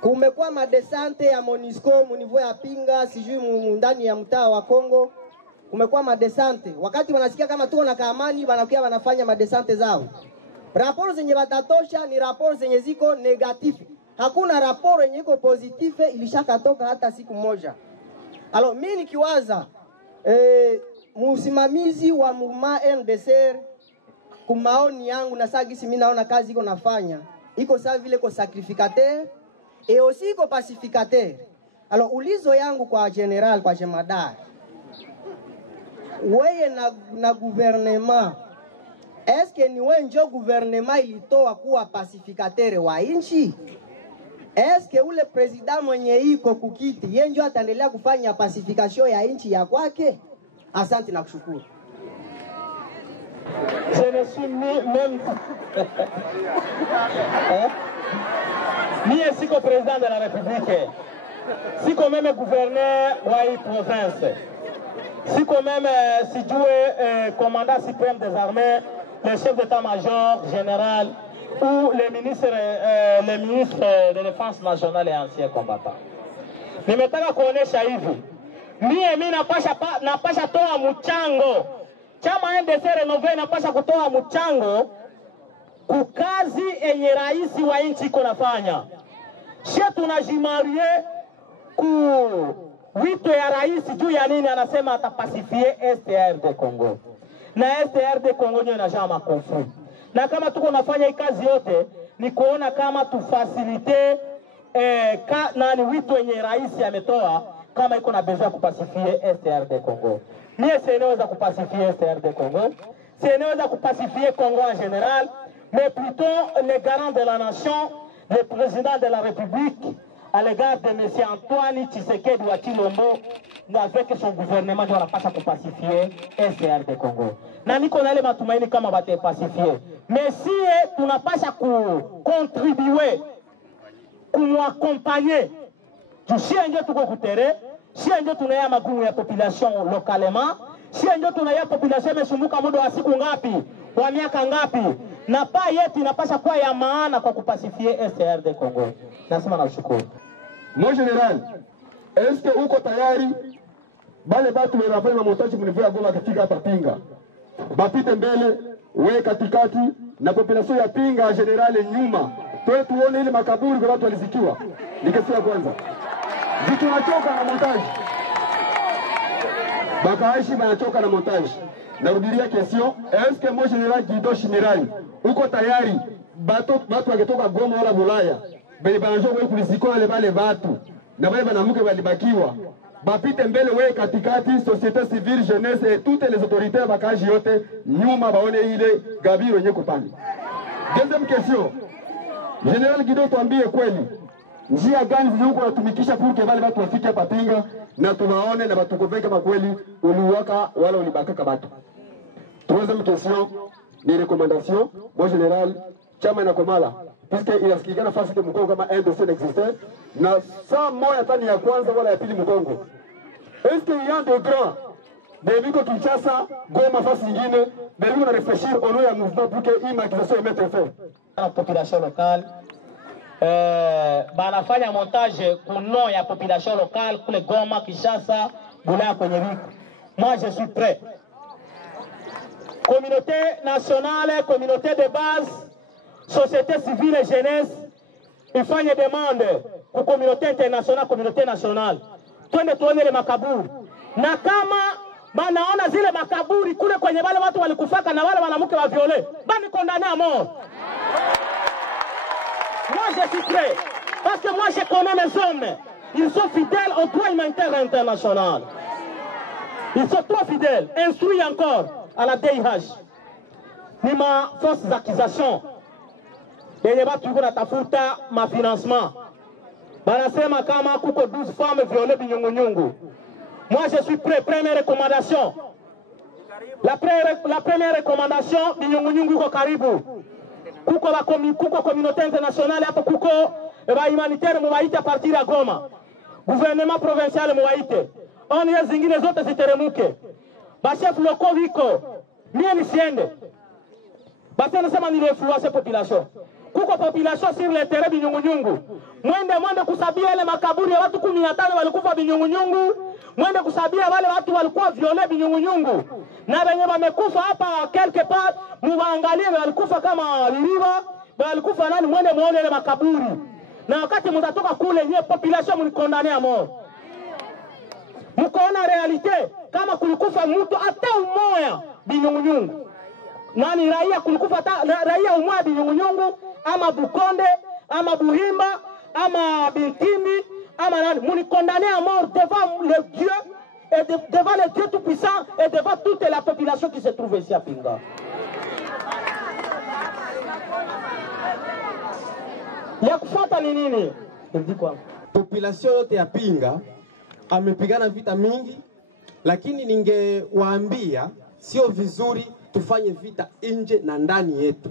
Kumekuwa madesante ya MONUSCO munivo ya Pinga sijui ndani ya mtaa wa Kongo. Kumekuwa madesante. Wakati wanasikia kama tuko na kaamani wanakuwa wanafanya madesante zao. Raporo zenye watatosha ni raporo zenye ziko negatifu. Hakuna raporo yenye iko positive ilishakatoka hata siku moja. Alors mimi nikiwaza msimamizi wa mouvement NDC kumaoni yangu na sagisi mimi naona kazi iko nafanya. Iko sawa vile ko sacrificateur et aussi ko pacificateur. Alors ulizo yangu kwa general kwa jemadari. Weye na gouvernement est-ce que ni wewe ndio gouvernement ilitoa kuwa pacificateur wa nchi? Est-ce que ule president mwenye iko kukiti yeye ndio ataendelea kufanya pacification ya nchi ya kwake? Asante na kushukuru. Je ne suis même Mie siko président de la République. Siko même gouverneur wa hii province. Siko même commandant suprême des armées, le chef d'état-major général ou le ministre de défense nationale et ancien combattant. Nimetaka kuonesha hivi. Mimi napasha toa mchango. Chama NDC Renove napasha kutoa mchango kukazi enye rais wa nchi iko nafanya. She tunajimarie ku wito ya rais juu ya nini anasema atapasifie STRD Congo. Na STRD Congo ndio inajama conflit. Na kama tuko nafanya kazi yote ni kuona kama tufasilite nani wito yenye rais ametoa kama iko na besoin kupasifie STRD Congo. Mie sieneweza kupasifie STRD Congo. Sieneweza kupasifie Congo en général. Mais plutôt les garants de la nation, le président de la République, à l'égard de M. Antoine Tshisekedi Chilombo, avec son gouvernement, on n'a pas à pacifier STRD Congo. Na niko na ile matumaini kama bate pacifier. Mais si tu n'as pas à contribuer, nous accompagner, tu sais ndio tuko kutere, si ndio tunaya magumu ya population localement, si ndio tunaya population mesumbuka muda wa siku ngapi, wa miaka ngapi. Na pa yetu inapasha kuwa ya maana kwa kupasifie STRD Congo. Nasema na ushukuru. Mon général, est-ce que uko tayari bale batu wanafanya montage mnivia Goma kifika hapa Pinga. Bapite mbele, we katikati na population ya Pinga generale nyuma. Toe tuone ile makaburi kwa watu walizikiwa. Nikesema ya kwanza. Vitu nachoka na montage. Bakaishi banachoka na montage. Narudilia question, est-ce que moi général Guido Shimirai uko tayari batu wangetoka Goma wala Bulaya bali banajua wewe kulizikoa wale wale watu na wale banamuke walibakiwa bapite mbele wewe katikati société civile jeunesse et toutes les autorités bakaji yote nyuma baone ile gabiro yenye kupanda. Deuxième question, General Guido tuambie kweli njia gani zilizokuwa natumikisha pour wale watu wafike hapa Pinga na tunaone na batukuveka makweli uliwaka wala ulibakaka watu. Troisième question, les recommandations. Moi, général, chama na komala. Puisque il a skiga na fasi ke Mkongo kama un dossier n'existait. Na saa moja tani ya kwanza wala ya pili Mkongo. Est-ce qu'il y a de grands des Biko Kinshasa, Goma fasi nyingine, des Biko na réfléchir au nom ya mouvement pour que une maquisation est mettre fin. La population locale, banafanya montage kuno ya population locale kule Goma, Kinshasa, Bulaya kwenye Biko. Moi, je suis prêt. Communauté nationale, communauté de base, société civile et jeunesse, il faut une demande pour communauté internationale, communauté nationale. Twende tuone le makaburi. Na kama banaona zile makaburi kule kwenye wale watu walikufaka na wale wanamke wa viole, bani condamné à mort. Moi je suis prêt, parce que moi je connais les hommes. Ils sont fidèles au droit humanitaire international. Ils sont trop fidèles, instruits encore à la DIH. Ni ma force d'accusation. Yenye batu yuko natafuta ma financement. Banasema kama kuko 12 femmes violées binyungunyungu. Moi je suis prêt, première recommandation. La première recommandation binyungunyungu yuko karibu. Kuko communauté internationale hapo kuko ba humanitaire muwaite à partir ya Goma. Gouvernement provincial muwaite. Oni zingine zote ziteremuke. Ba chef locaux viko. Mie nisiende. Basi nasema niliinfluence population. Kuko population sur le terrain binyungunyungu. Mwende kusabia ile makaburi ya watu 15 walikufa binyungunyungu. Mwende kusabia wale watu walikuwa viole binyungunyungu. Na wenye wamekufa hapa quelque part, muangalie walikufa kama Liliwa, walikufa nani, mwende muone ile makaburi. Na wakati mtatoka kule nye population mlikondane à mort. Mkoona realite kama kulikufa mtu hata umoya binyungunyungu. Nani raia kulikufa raia umoja binyungunyungu ama Bukonde ama Buhimba ama Bintimi ama nani, mlikondane à mort devant le Dieu et devant le Dieu tout puissant et devant toute la population qui se trouve ici à Pinga. Ya kufuata ni nini? Ndiko population yote ya Pinga amepigana vita mingi, lakini ningewaambia sio vizuri tufanye vita nje na ndani yetu.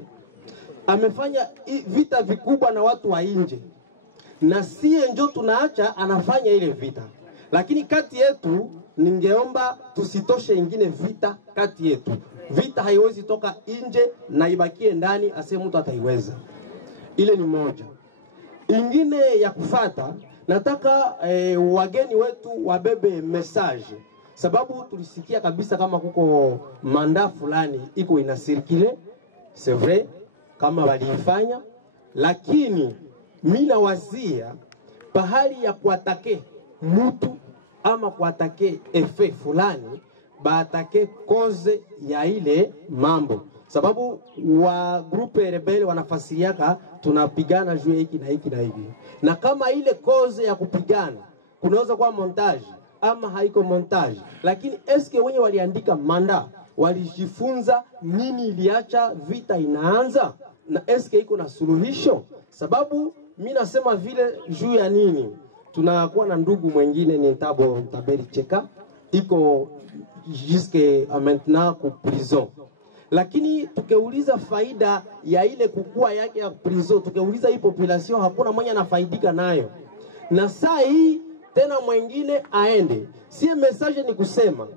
Amefanya vita vikubwa na watu wa nje, na siye njo tunaacha anafanya ile vita. Lakini kati yetu ningeomba tusitoshe ingine vita kati yetu. Vita haiwezi toka nje na ibakie ndani aseme mtu ataiweza. Ile ni moja. Ingine ya kufata, nataka wageni wetu wabebe message. Sababu tulisikia kabisa kama kuko manda fulani iko inasirkile, c'est vrai, kama waliifanya, lakini mina wazia pahali ya kuatake mtu ama kuatake efe fulani, baatake koze ya ile mambo. Sababu wa grupe rebele wanafasiriaka tunapigana juu hiki na hiki na hiki. Na kama ile koze ya kupigana kunaweza kuwa montage ama haiko montage, lakini eske wenye waliandika manda walijifunza nini iliacha vita inaanza, na eske iko na suluhisho? Sababu mimi nasema vile juu ya nini, tunakuwa na ndugu mwingine ni Ntabo Taberi Cheka iko jusque maintenant ku prison, lakini tukeuliza faida ya ile kukua yake ya prison, tukeuliza hii population hakuna mwenye anafaidika nayo. Na saa hii tena mwingine aende. Si message ni kusema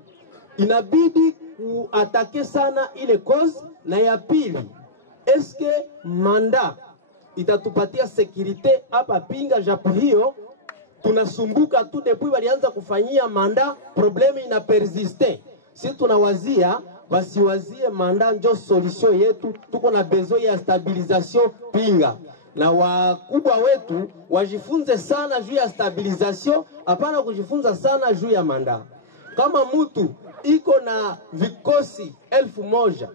inabidi kuatake sana ile cause. Na ya pili, eske manda itatupatia securite hapa Pinga? Japo hiyo tunasumbuka tu depuis walianza kufanyia manda, probleme ina persiste. Si tunawazia basiwazie manda njo solution yetu, tuko na besoin ya stabilization pinga. Na wakubwa wetu wajifunze sana juu ya stabilization, hapana kujifunza sana juu ya manda. Kama mtu iko na vikosi 1000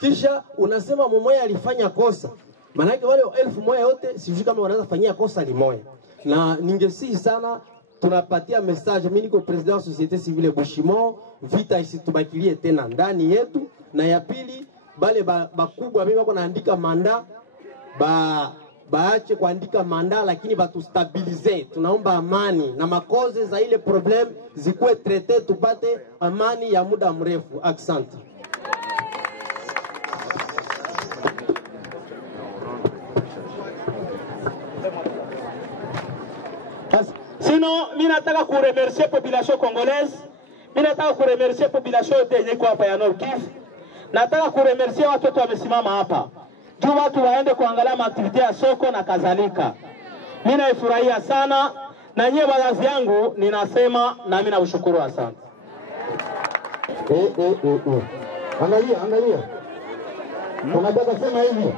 kisha unasema mmoja alifanya kosa, manake wale 1000 yote sijui kama wanaweza fanyia kosa limoja. Na ningesihi sana tunapatia message, mimi niko president wa societe civile Bushimo, vita isitubakilie tena ndani yetu. Na ya pili, bale bakubwa mimi wako naandika manda baache kuandika manda, lakini batustabilize. Tunaomba amani na makoze za ile problem zikuwe traite, tupate amani ya muda mrefu. Asante. Sinon, mimi nataka kuremercier population congolaise, mimi nataka kuremercier population yote yenye kwa hapa ya Nord Kivu. Nataka kuremercier watu wamesimama hapa. Juu watu waende kuangalia maaktivite ya soko na kadhalika. Mimi naifurahia sana na nyie wazazi yangu ninasema na mimi naushukuru asante. Angalia. Tunataka sema hivi.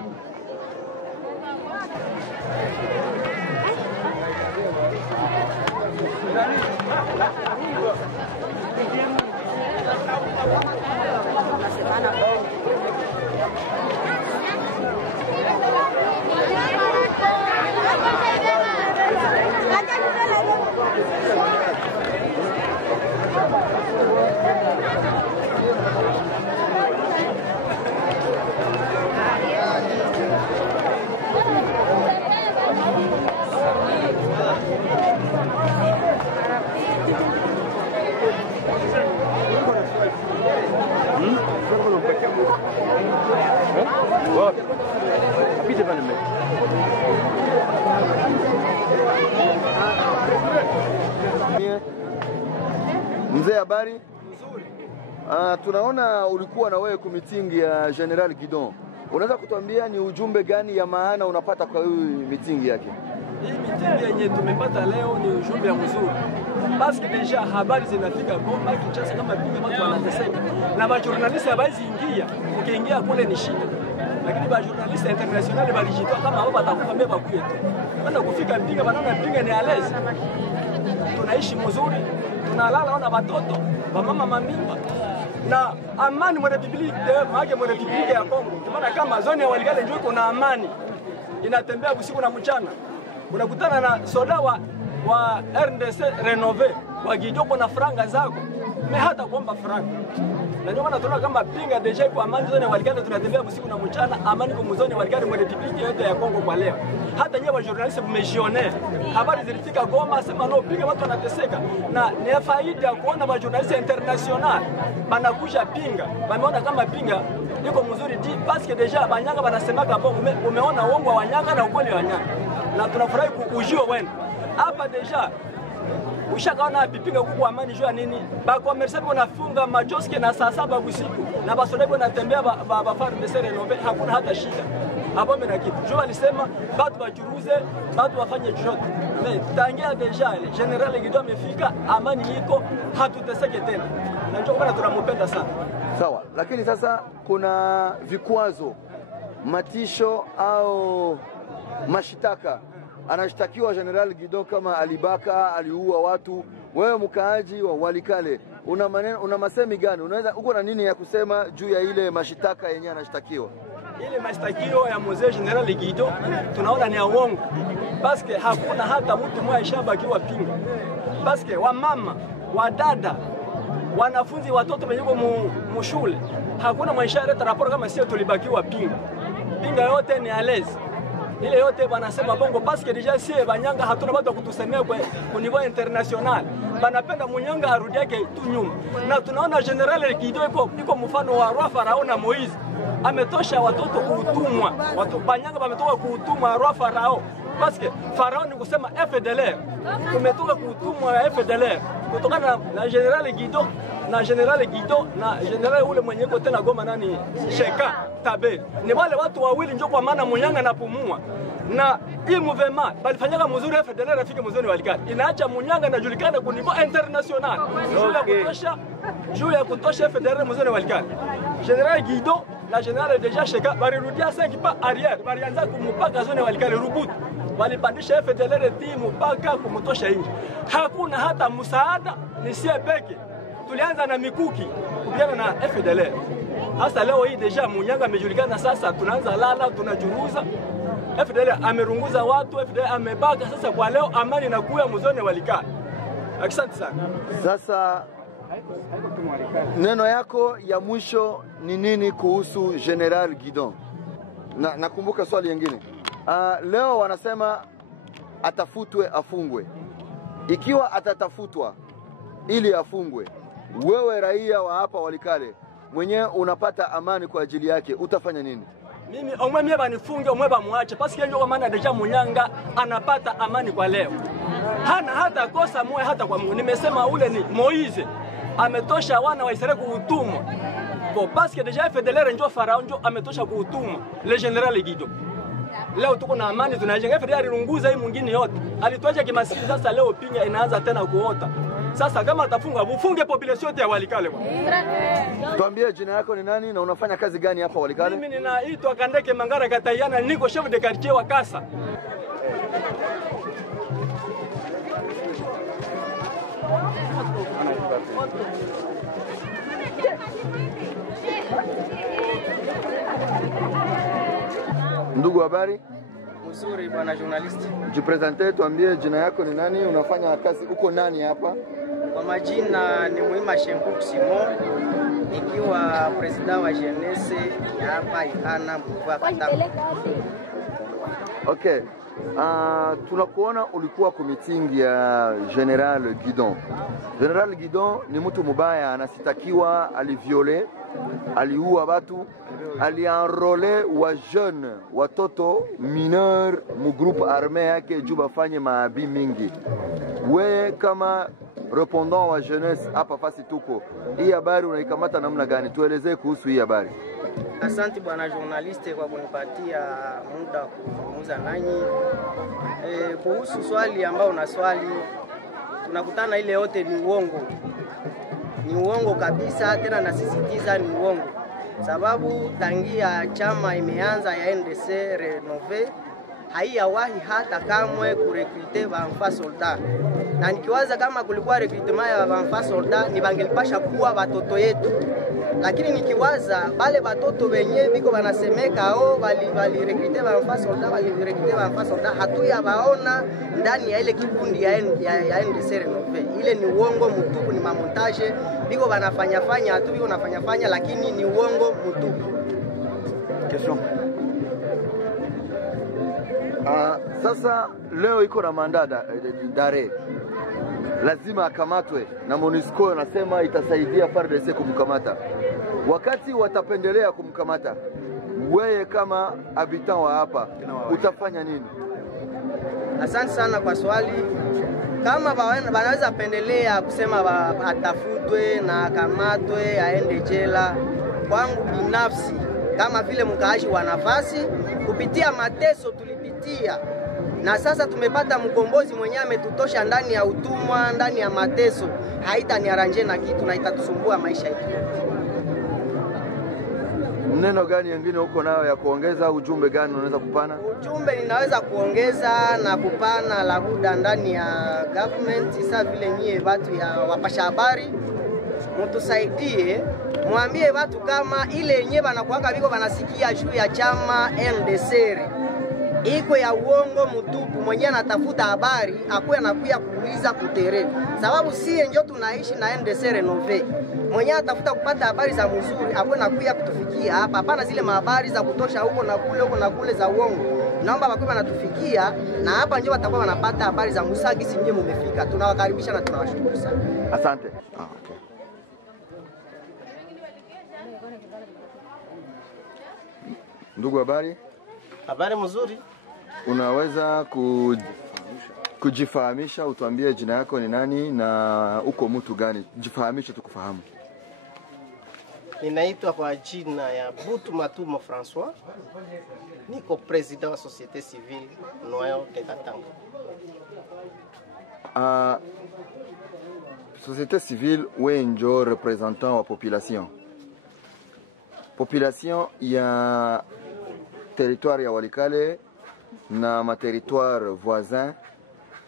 Mzee, habari? Tunaona ulikuwa na wewe kumitingi ya General Guidon. Unaweza kutuambia ni ujumbe gani ya maana unapata kwa hii mitingi yake? Hii mitingi yenye tumepata leo ni ujumbe mzuri. Basi deja habari zinafika Goma, Kinshasa kama vile watu wanateseka. Na ba journalist habaizi ingia, ukiingia kule ni shida. Lakini ba journalist international balijitoa kama wao watakuambia bakuye tu. Bana kufika Mpinga, banaona Mpinga ni alezi. Tunaishi mzuri, tunalala na watoto, mama mamimba. Na amani mwa Republika, maana mwa Republika ya Kongo. Tunaona kama zone ya Walikale ndio kuna amani. Inatembea usiku na mchana. Unakutana na soda wa RDC renove, wakijoko na franga zako. Mimi hata kuomba franga. Na ndio maana tunaona kama Pinga deja kwa amani zone ya Walikale tunatembea usiku na mchana, amani kwa mzone ya Walikale mwa Republika yote ya Kongo kwa leo. Hata nyewe wa journalist mmejionea. Habari zilifika Goma sema no Pinga watu wanateseka. Na ni faida kuona wa journalist international banakuja Pinga. Wameona kama Pinga iko mzuri di parce que deja Banyanga banasemaka bongo umeona uongo wa Wanyanga na ukweli wa Wanyanga. Na tunafurahi kujua wenu. Hapa deja ushakaona Pinga kwa amani jua nini? Ba commerçant wanafunga majoske na saa 7 usiku na basodaji wanatembea ba FARDC renove, hakuna hata shida. Hapo mimi na kitu. Jua alisema watu wachuruze, watu wafanye chochote. Mais tangia deja ile General Guidon amefika, amani iko, hatuteseke tena. Na ndio maana tunampenda sana. Sawa, lakini sasa kuna vikwazo, matisho au mashitaka. Anashtakiwa General Guidon kama alibaka, aliua watu. Wewe mkaaji wa Walikale, una masemi gani? Unaweza uko na nini ya kusema juu ya ile mashitaka yenyewe anashtakiwa? Ile mastakio ya mzee General Guidon tunaona ni uongo. Paske hakuna hata mtu mmoja shabakiwa Pinga. Paske wamama, wadada, wanafunzi, watoto wenyewe mshule, hakuna mwisha leta raporo kama sio tulibakiwa Pinga. Pinga yote ni alezi. Ile yote wanasema bongo paske deja sie Banyanga hatuna watu kutusemea kwa niveau international. Banapenda Munyanga arudi yake tu nyuma. Na tunaona General Guidon iko mfano wa Roi Farao na Moize. Ametosha watoto kuutumwa. Watu Banyanga wametoka kuutumwa Roi Farao. Paske Farao ni kusema FDLR. Tumetoka kuutumwa FDLR. Kutokana na General Guidon na General ule mwenye yuko tena Goma nani Sheka Tabe. Ni wale watu wawili ndio kwa maana Munyanga napumua. na hii mouvement balifanyaka mzuri FDLR rafiki mzuri walikali inaacha Munyanga inajulikana kwa niveau international juu ya kutosha FDLR mzuri walikali. General Guido na General Deja Sheka balirudia 5 pas arrière, balianza kumupaka zone walikali Rubutu, walipandisha FDLR timu mpaka kumtosha nje. Hakuna hata msaada, ni sie peke tulianza na mikuki kupiana na FDLR. Hasa leo hii deja Munyanga amejulikana, sasa tunaanza lala, tunajuruza. FDLR amerunguza watu, FDLR amebaka. Sasa kwa leo amani inakuya mzone walikali. Asante sana. Sasa neno yako ya mwisho ni nini kuhusu General Guidon? Nakumbuka swali lingine. Leo wanasema atafutwe afungwe. Ikiwa atatafutwa ili afungwe, wewe raia wa hapa Walikale mwenyewe unapata amani kwa ajili yake, utafanya nini? Mimi omwe mie banifunge, omwe bamuache, paske ndio maana deja Munyanga anapata amani kwa leo. Hana hata kosa moja hata kwa Mungu. Nimesema ule ni Moize ametosha wana wa Israeli kuutumwa. Kwa paske deja FDLR ndio farao ndio ametosha kuutumwa le General Guido. Leo tuko na amani, tunajenga. FDLR alirunguza hii mwingine yote, alituacha kimaskini. Sasa leo pinga inaanza tena kuota. Sasa kama atafunga, ufunge population yote ya Walikale. Tuambie jina yako ni nani na unafanya kazi gani hapa Walikale? Mimi ninaitwa Kandeke Mangara Katayana, niko chef de quartier wa Kasa. Ndugu, habari? Mzuri bwana journalist. Jipresente, tuambie jina yako ni nani, unafanya kazi uko nani hapa? Kwa majina ni Muhima Shembu Simon, nikiwa president wa jeunesse hapa Ihana mkoa Katanga. Okay. Tunakuona ulikuwa kwa meeting ya General Guidon. General Guidon ni mtu mubaya, anasitakiwa aliviole, aliua watu, alienrole wa jeune, watoto mineur mu groupe armé yake juu bafanye maabi mingi. We kama répondant wa jeunesse hapa fasi tuko, hii habari unaikamata namna gani? Tuelezee kuhusu hii habari. Asante bwana journaliste kwa kunipatia muda kuzungumza nanyi. Kuhusu swali ambao na swali, tunakutana ile yote ni uongo. Ni uongo kabisa, tena nasisitiza ni uongo. Sababu tangia chama imeanza ya NDC Renove haiyawahi hata kamwe kurekrute vanfa soldat. Na nikiwaza kama kulikuwa recruitment ya vanfa soldat ni bangelipasha kuwa watoto yetu. Lakini nikiwaza bale batoto wenye biko banasemeka bali rekrute vanfa soldat hatuya baona ndani ya ile kikundi ya NDC Renove. Ile ni uongo mtupu, ni mamontage biko banafanya hatu biko nafanya lakini ni uongo mtupu. Question. Sasa leo iko na mandada dare, lazima akamatwe na MONUSCO nasema itasaidia FARDC kumkamata. Wakati watapendelea kumkamata, wewe kama habitant wa hapa utafanya nini? Asante sana kwa swali. Kama wanaweza pendelea kusema atafutwe na akamatwe aende jela, kwangu binafsi kama vile mkaaji wa nafasi kupitia mateso tulipitia, na sasa tumepata mkombozi mwenyewe ametutosha ndani ya utumwa, ndani ya mateso, haitaniaranje na kitu na itatusumbua maisha yetu. Neno gani nyingine uko nayo ya kuongeza? Ujumbe gani unaweza kupana? Ujumbe ninaweza kuongeza na kupana labuda ndani ya government, sasa vile nyie watu ya wapasha habari mtusaidie, mwambie watu kama ile yenyewe banakuanga biko banasikia juu ya chama NDC iko ya uongo mtupu. Mwenyewe anatafuta habari akuya nakuya kuuliza kutere, sababu si ndio tunaishi na NDC Renove. Mwenyewe atafuta kupata habari za mzuri akuya nakuya kutufikia hapa, hapana zile habari za kutosha huko na kule za uongo. Naomba bakwe banatufikia na hapa ndio watakuwa wanapata habari za Musagi sinye mumefika. Tunawakaribisha na tunawashukuru sana. Asante. Okay. Ndugu, habari? Habari mzuri. Unaweza kujifahamisha, utuambie jina yako ni nani na uko mtu gani? Jifahamishe tukufahamu. Ninaitwa kwa jina ya Butu Matumo François. Niko president wa société civile Noyo de Katanga. Société civile wenjo représentant wa population. Population ya territoire ya Walikale na ma territoire voisin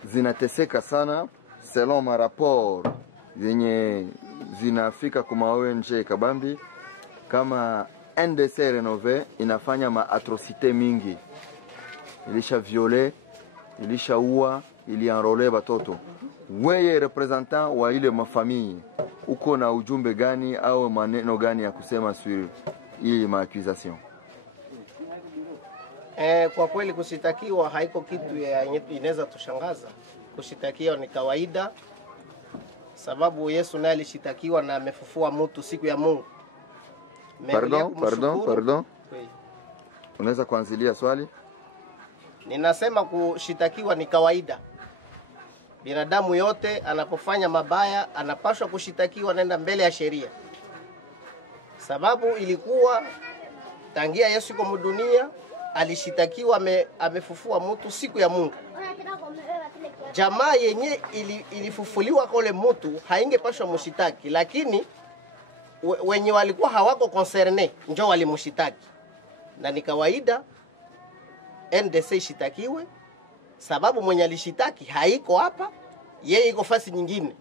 zinateseka sana selon ma rapport zenye zinafika kuma ONG Kabambi kama NDC Renové inafanya ma atrocité mingi, ilisha viole, ilisha ua, ili enrole batoto. Weye representant wa ile mafamille, uko na ujumbe gani au maneno gani ya kusema sur hii maaccusation? Kwa kweli kushitakiwa haiko kitu inaweza tushangaza. Kushitakiwa ni kawaida, sababu Yesu naye alishitakiwa na amefufua mtu siku ya Mungu. Pardon. Unaweza kuanzilia swali? Ninasema kushitakiwa ni kawaida. Binadamu yote anapofanya mabaya anapaswa kushitakiwa, nenda mbele ya sheria. Sababu ilikuwa tangia Yesu kwa dunia alishitakiwa amefufua mtu siku ya Mungu. Jamaa yenye ilifufuliwa kule mtu haingepashwa mshitaki, lakini wenye walikuwa hawako concerne ndio walimshitaki. Na ni kawaida NDC shitakiwe, sababu mwenye alishitaki haiko hapa, yeye iko fasi nyingine.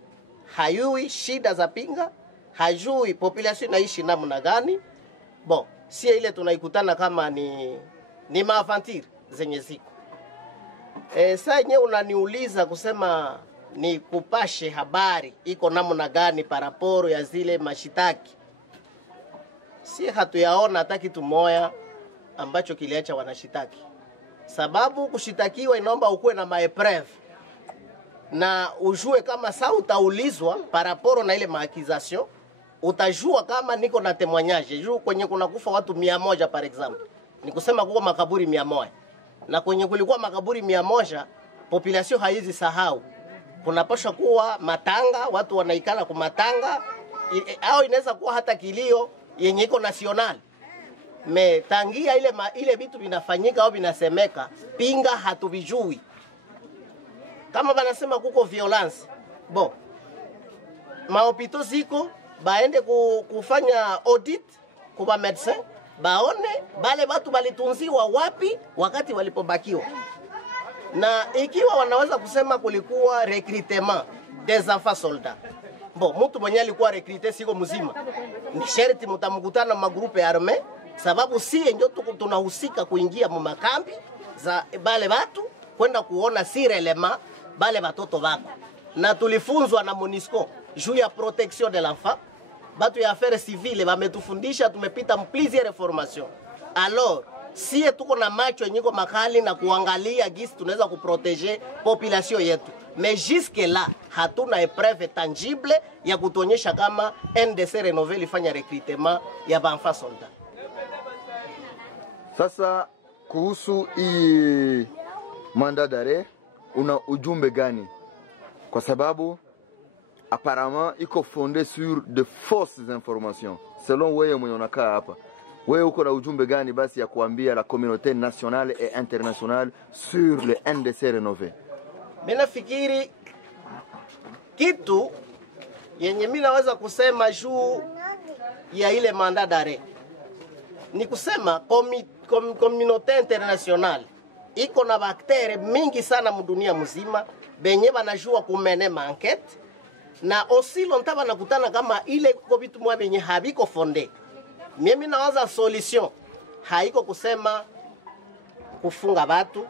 Hayui shida za Pinga, hajui population inaishi namna gani. Bon, si ile tunaikutana kama ni maaventure zenye ziko. Sasa yenyewe unaniuliza kusema ni kupashe habari iko namna gani paraporo ya zile mashitaki. Si hatuyaona hata kitu moya ambacho kiliacha wanashitaki. Sababu kushitakiwa inaomba ukuwe na maepreve na ujue kama saa utaulizwa paraporo na ile maaccusation, utajua kama niko na témoignage juu kwenye kuna kufa watu 100 par exemple. Ni kusema kuko makaburi 100. Na kwenye kulikuwa makaburi 100, population haizi sahau. Kunapaswa kuwa matanga, watu wanaikala kwa matanga, au inaweza kuwa hata kilio yenye iko national. Tangia ile vitu vinafanyika au vinasemeka, Pinga hatuvijui. Kama banasema kuko violence, bo mahopito ziko baende kufanya audit kwa medecin, baone bale watu balitunziwa wapi wakati walipobakiwa. Na ikiwa wanaweza kusema kulikuwa recrutement des enfants soldats, bo mtu mwenye alikuwa recruté siko mzima, ni sherti mtamkutana magrupe arme, sababu si ndio tunahusika kuingia mu makambi za bale watu kwenda kuona sirelema bale watoto bako. Na tulifunzwa na MONUSCO juu ya protection de l'enfant. Batu ya affaires civiles wametufundisha, tumepita plusieurs formations. Alors, si tuko na macho yenyiko makali na kuangalia gisi tunaweza kuproteger population yetu. Mais jusque là hatuna preuve tangible ya kutuonyesha kama NDC Renové ilifanya recrutement ya enfants soldats. Sasa kuhusu hii mandat d'arrêt una ujumbe gani? Kwa sababu apparemment iko fondé sur de fausses informations. Selon wewe mwenye unakaa hapa, wewe uko na ujumbe gani basi ya kuambia la communauté nationale et internationale sur le NDC Renové? Mimi nafikiri kitu yenye mimi naweza kusema juu ya ile mandat d'arrêt ni kusema communauté internationale iko na baktere mingi sana mdunia mzima benye banajua kumene enquête, na aussi longtemps banakutana kama ile kwa vitu mwa benye habiko fondé. Mimi nawaza solution haiko kusema kufunga watu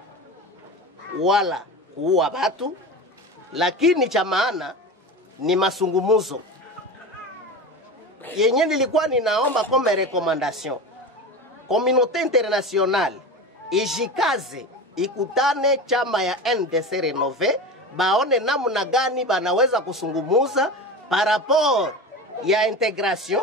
wala kuua watu, lakini cha maana ni masungumuzo. Yenye nilikuwa ninaomba kama recommandation, communauté internationale ijikaze ikutane chama ya NDC Renové, baone namna gani banaweza kusungumuza par rapport ya intégration,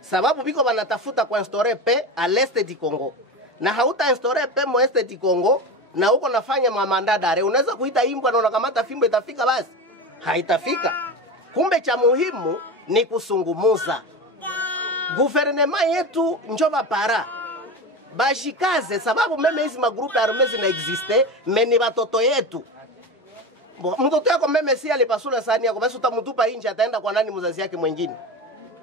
sababu biko banatafuta kuinstaurer paix à l'est du Congo. Na hauta instaurer paix mo est du Congo na uko nafanya mandat d'arrêt, unaweza kuita imbwa na unakamata fimbo itafika basi? Haitafika. Kumbe cha muhimu ni kusungumuza. gouvernement yetu njo bapara bashikaze, sababu meme hizi magrupe arme zina existe, meni batoto yetu. Mtoto yako meme si alipasula sahani yako, basi utamutupa nje, ataenda kwa nani mzazi yake mwingine?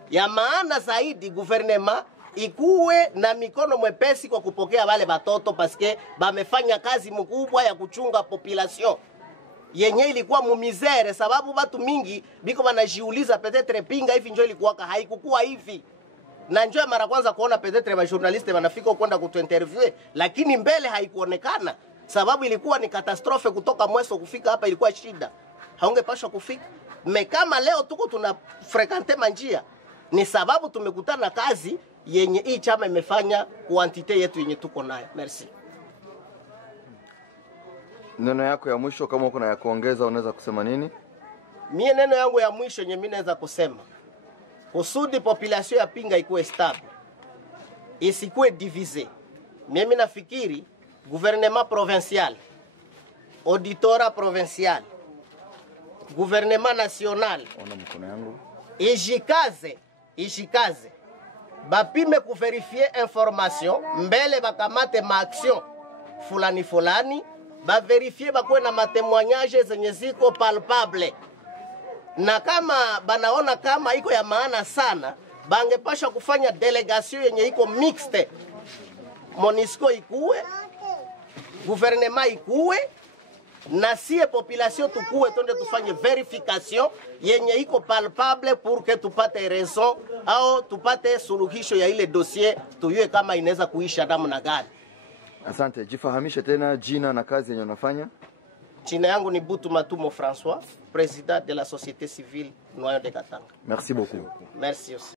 Ya maana zaidi gouvernement ikuwe na mikono mwepesi kwa kupokea wale batoto, paske bamefanya kazi mkubwa ya kuchunga population yenye ilikuwa mumizere, sababu watu mingi biko wanajiuliza petetre pinga hivi njo ilikuwaka, haikukuwa hivi. Na njoo mara kwanza kuona petetre ba journaliste wanafika kwenda kutuinterview, lakini mbele haikuonekana, sababu ilikuwa ni katastrofe kutoka Mweso kufika hapa, ilikuwa shida, haungepashwa kufika. Kama leo tuko tuna frekante manjia, ni sababu tumekutana kazi yenye hii chama imefanya kuantite yetu yenye tuko nayo. Merci. Neno yako ya mwisho kama uko na ya kuongeza unaweza kusema nini? Mie neno yangu ya mwisho yenye mimi naweza kusema, kusudi population ya Pinga ikuwe stable, isikuwe divise. Mimi nafikiri gouvernement provincial, auditora provincial, gouvernement national, ona mkono yangu, ishikaze bapime kuverifie information mbele bakamate maaction fulani, baverifie bakuwe na matemoignage zenye ziko palpable, na kama banaona kama iko ya maana sana, bangepasha kufanya delegation yenye iko mixte, Monisco ikuwe, gouvernement ikuwe, na sie population tukuwe, tonde tufanye verification yenye iko palpable pour que tupate raison au tupate suluhisho ya ile dossier, tuyue kama inaweza kuisha namna gani. Asante, jifahamishe tena jina na kazi yenye unafanya. Jina yangu ni Butu Matumo François, président de la société civile Noyon de Katanga. Merci beaucoup. Merci aussi.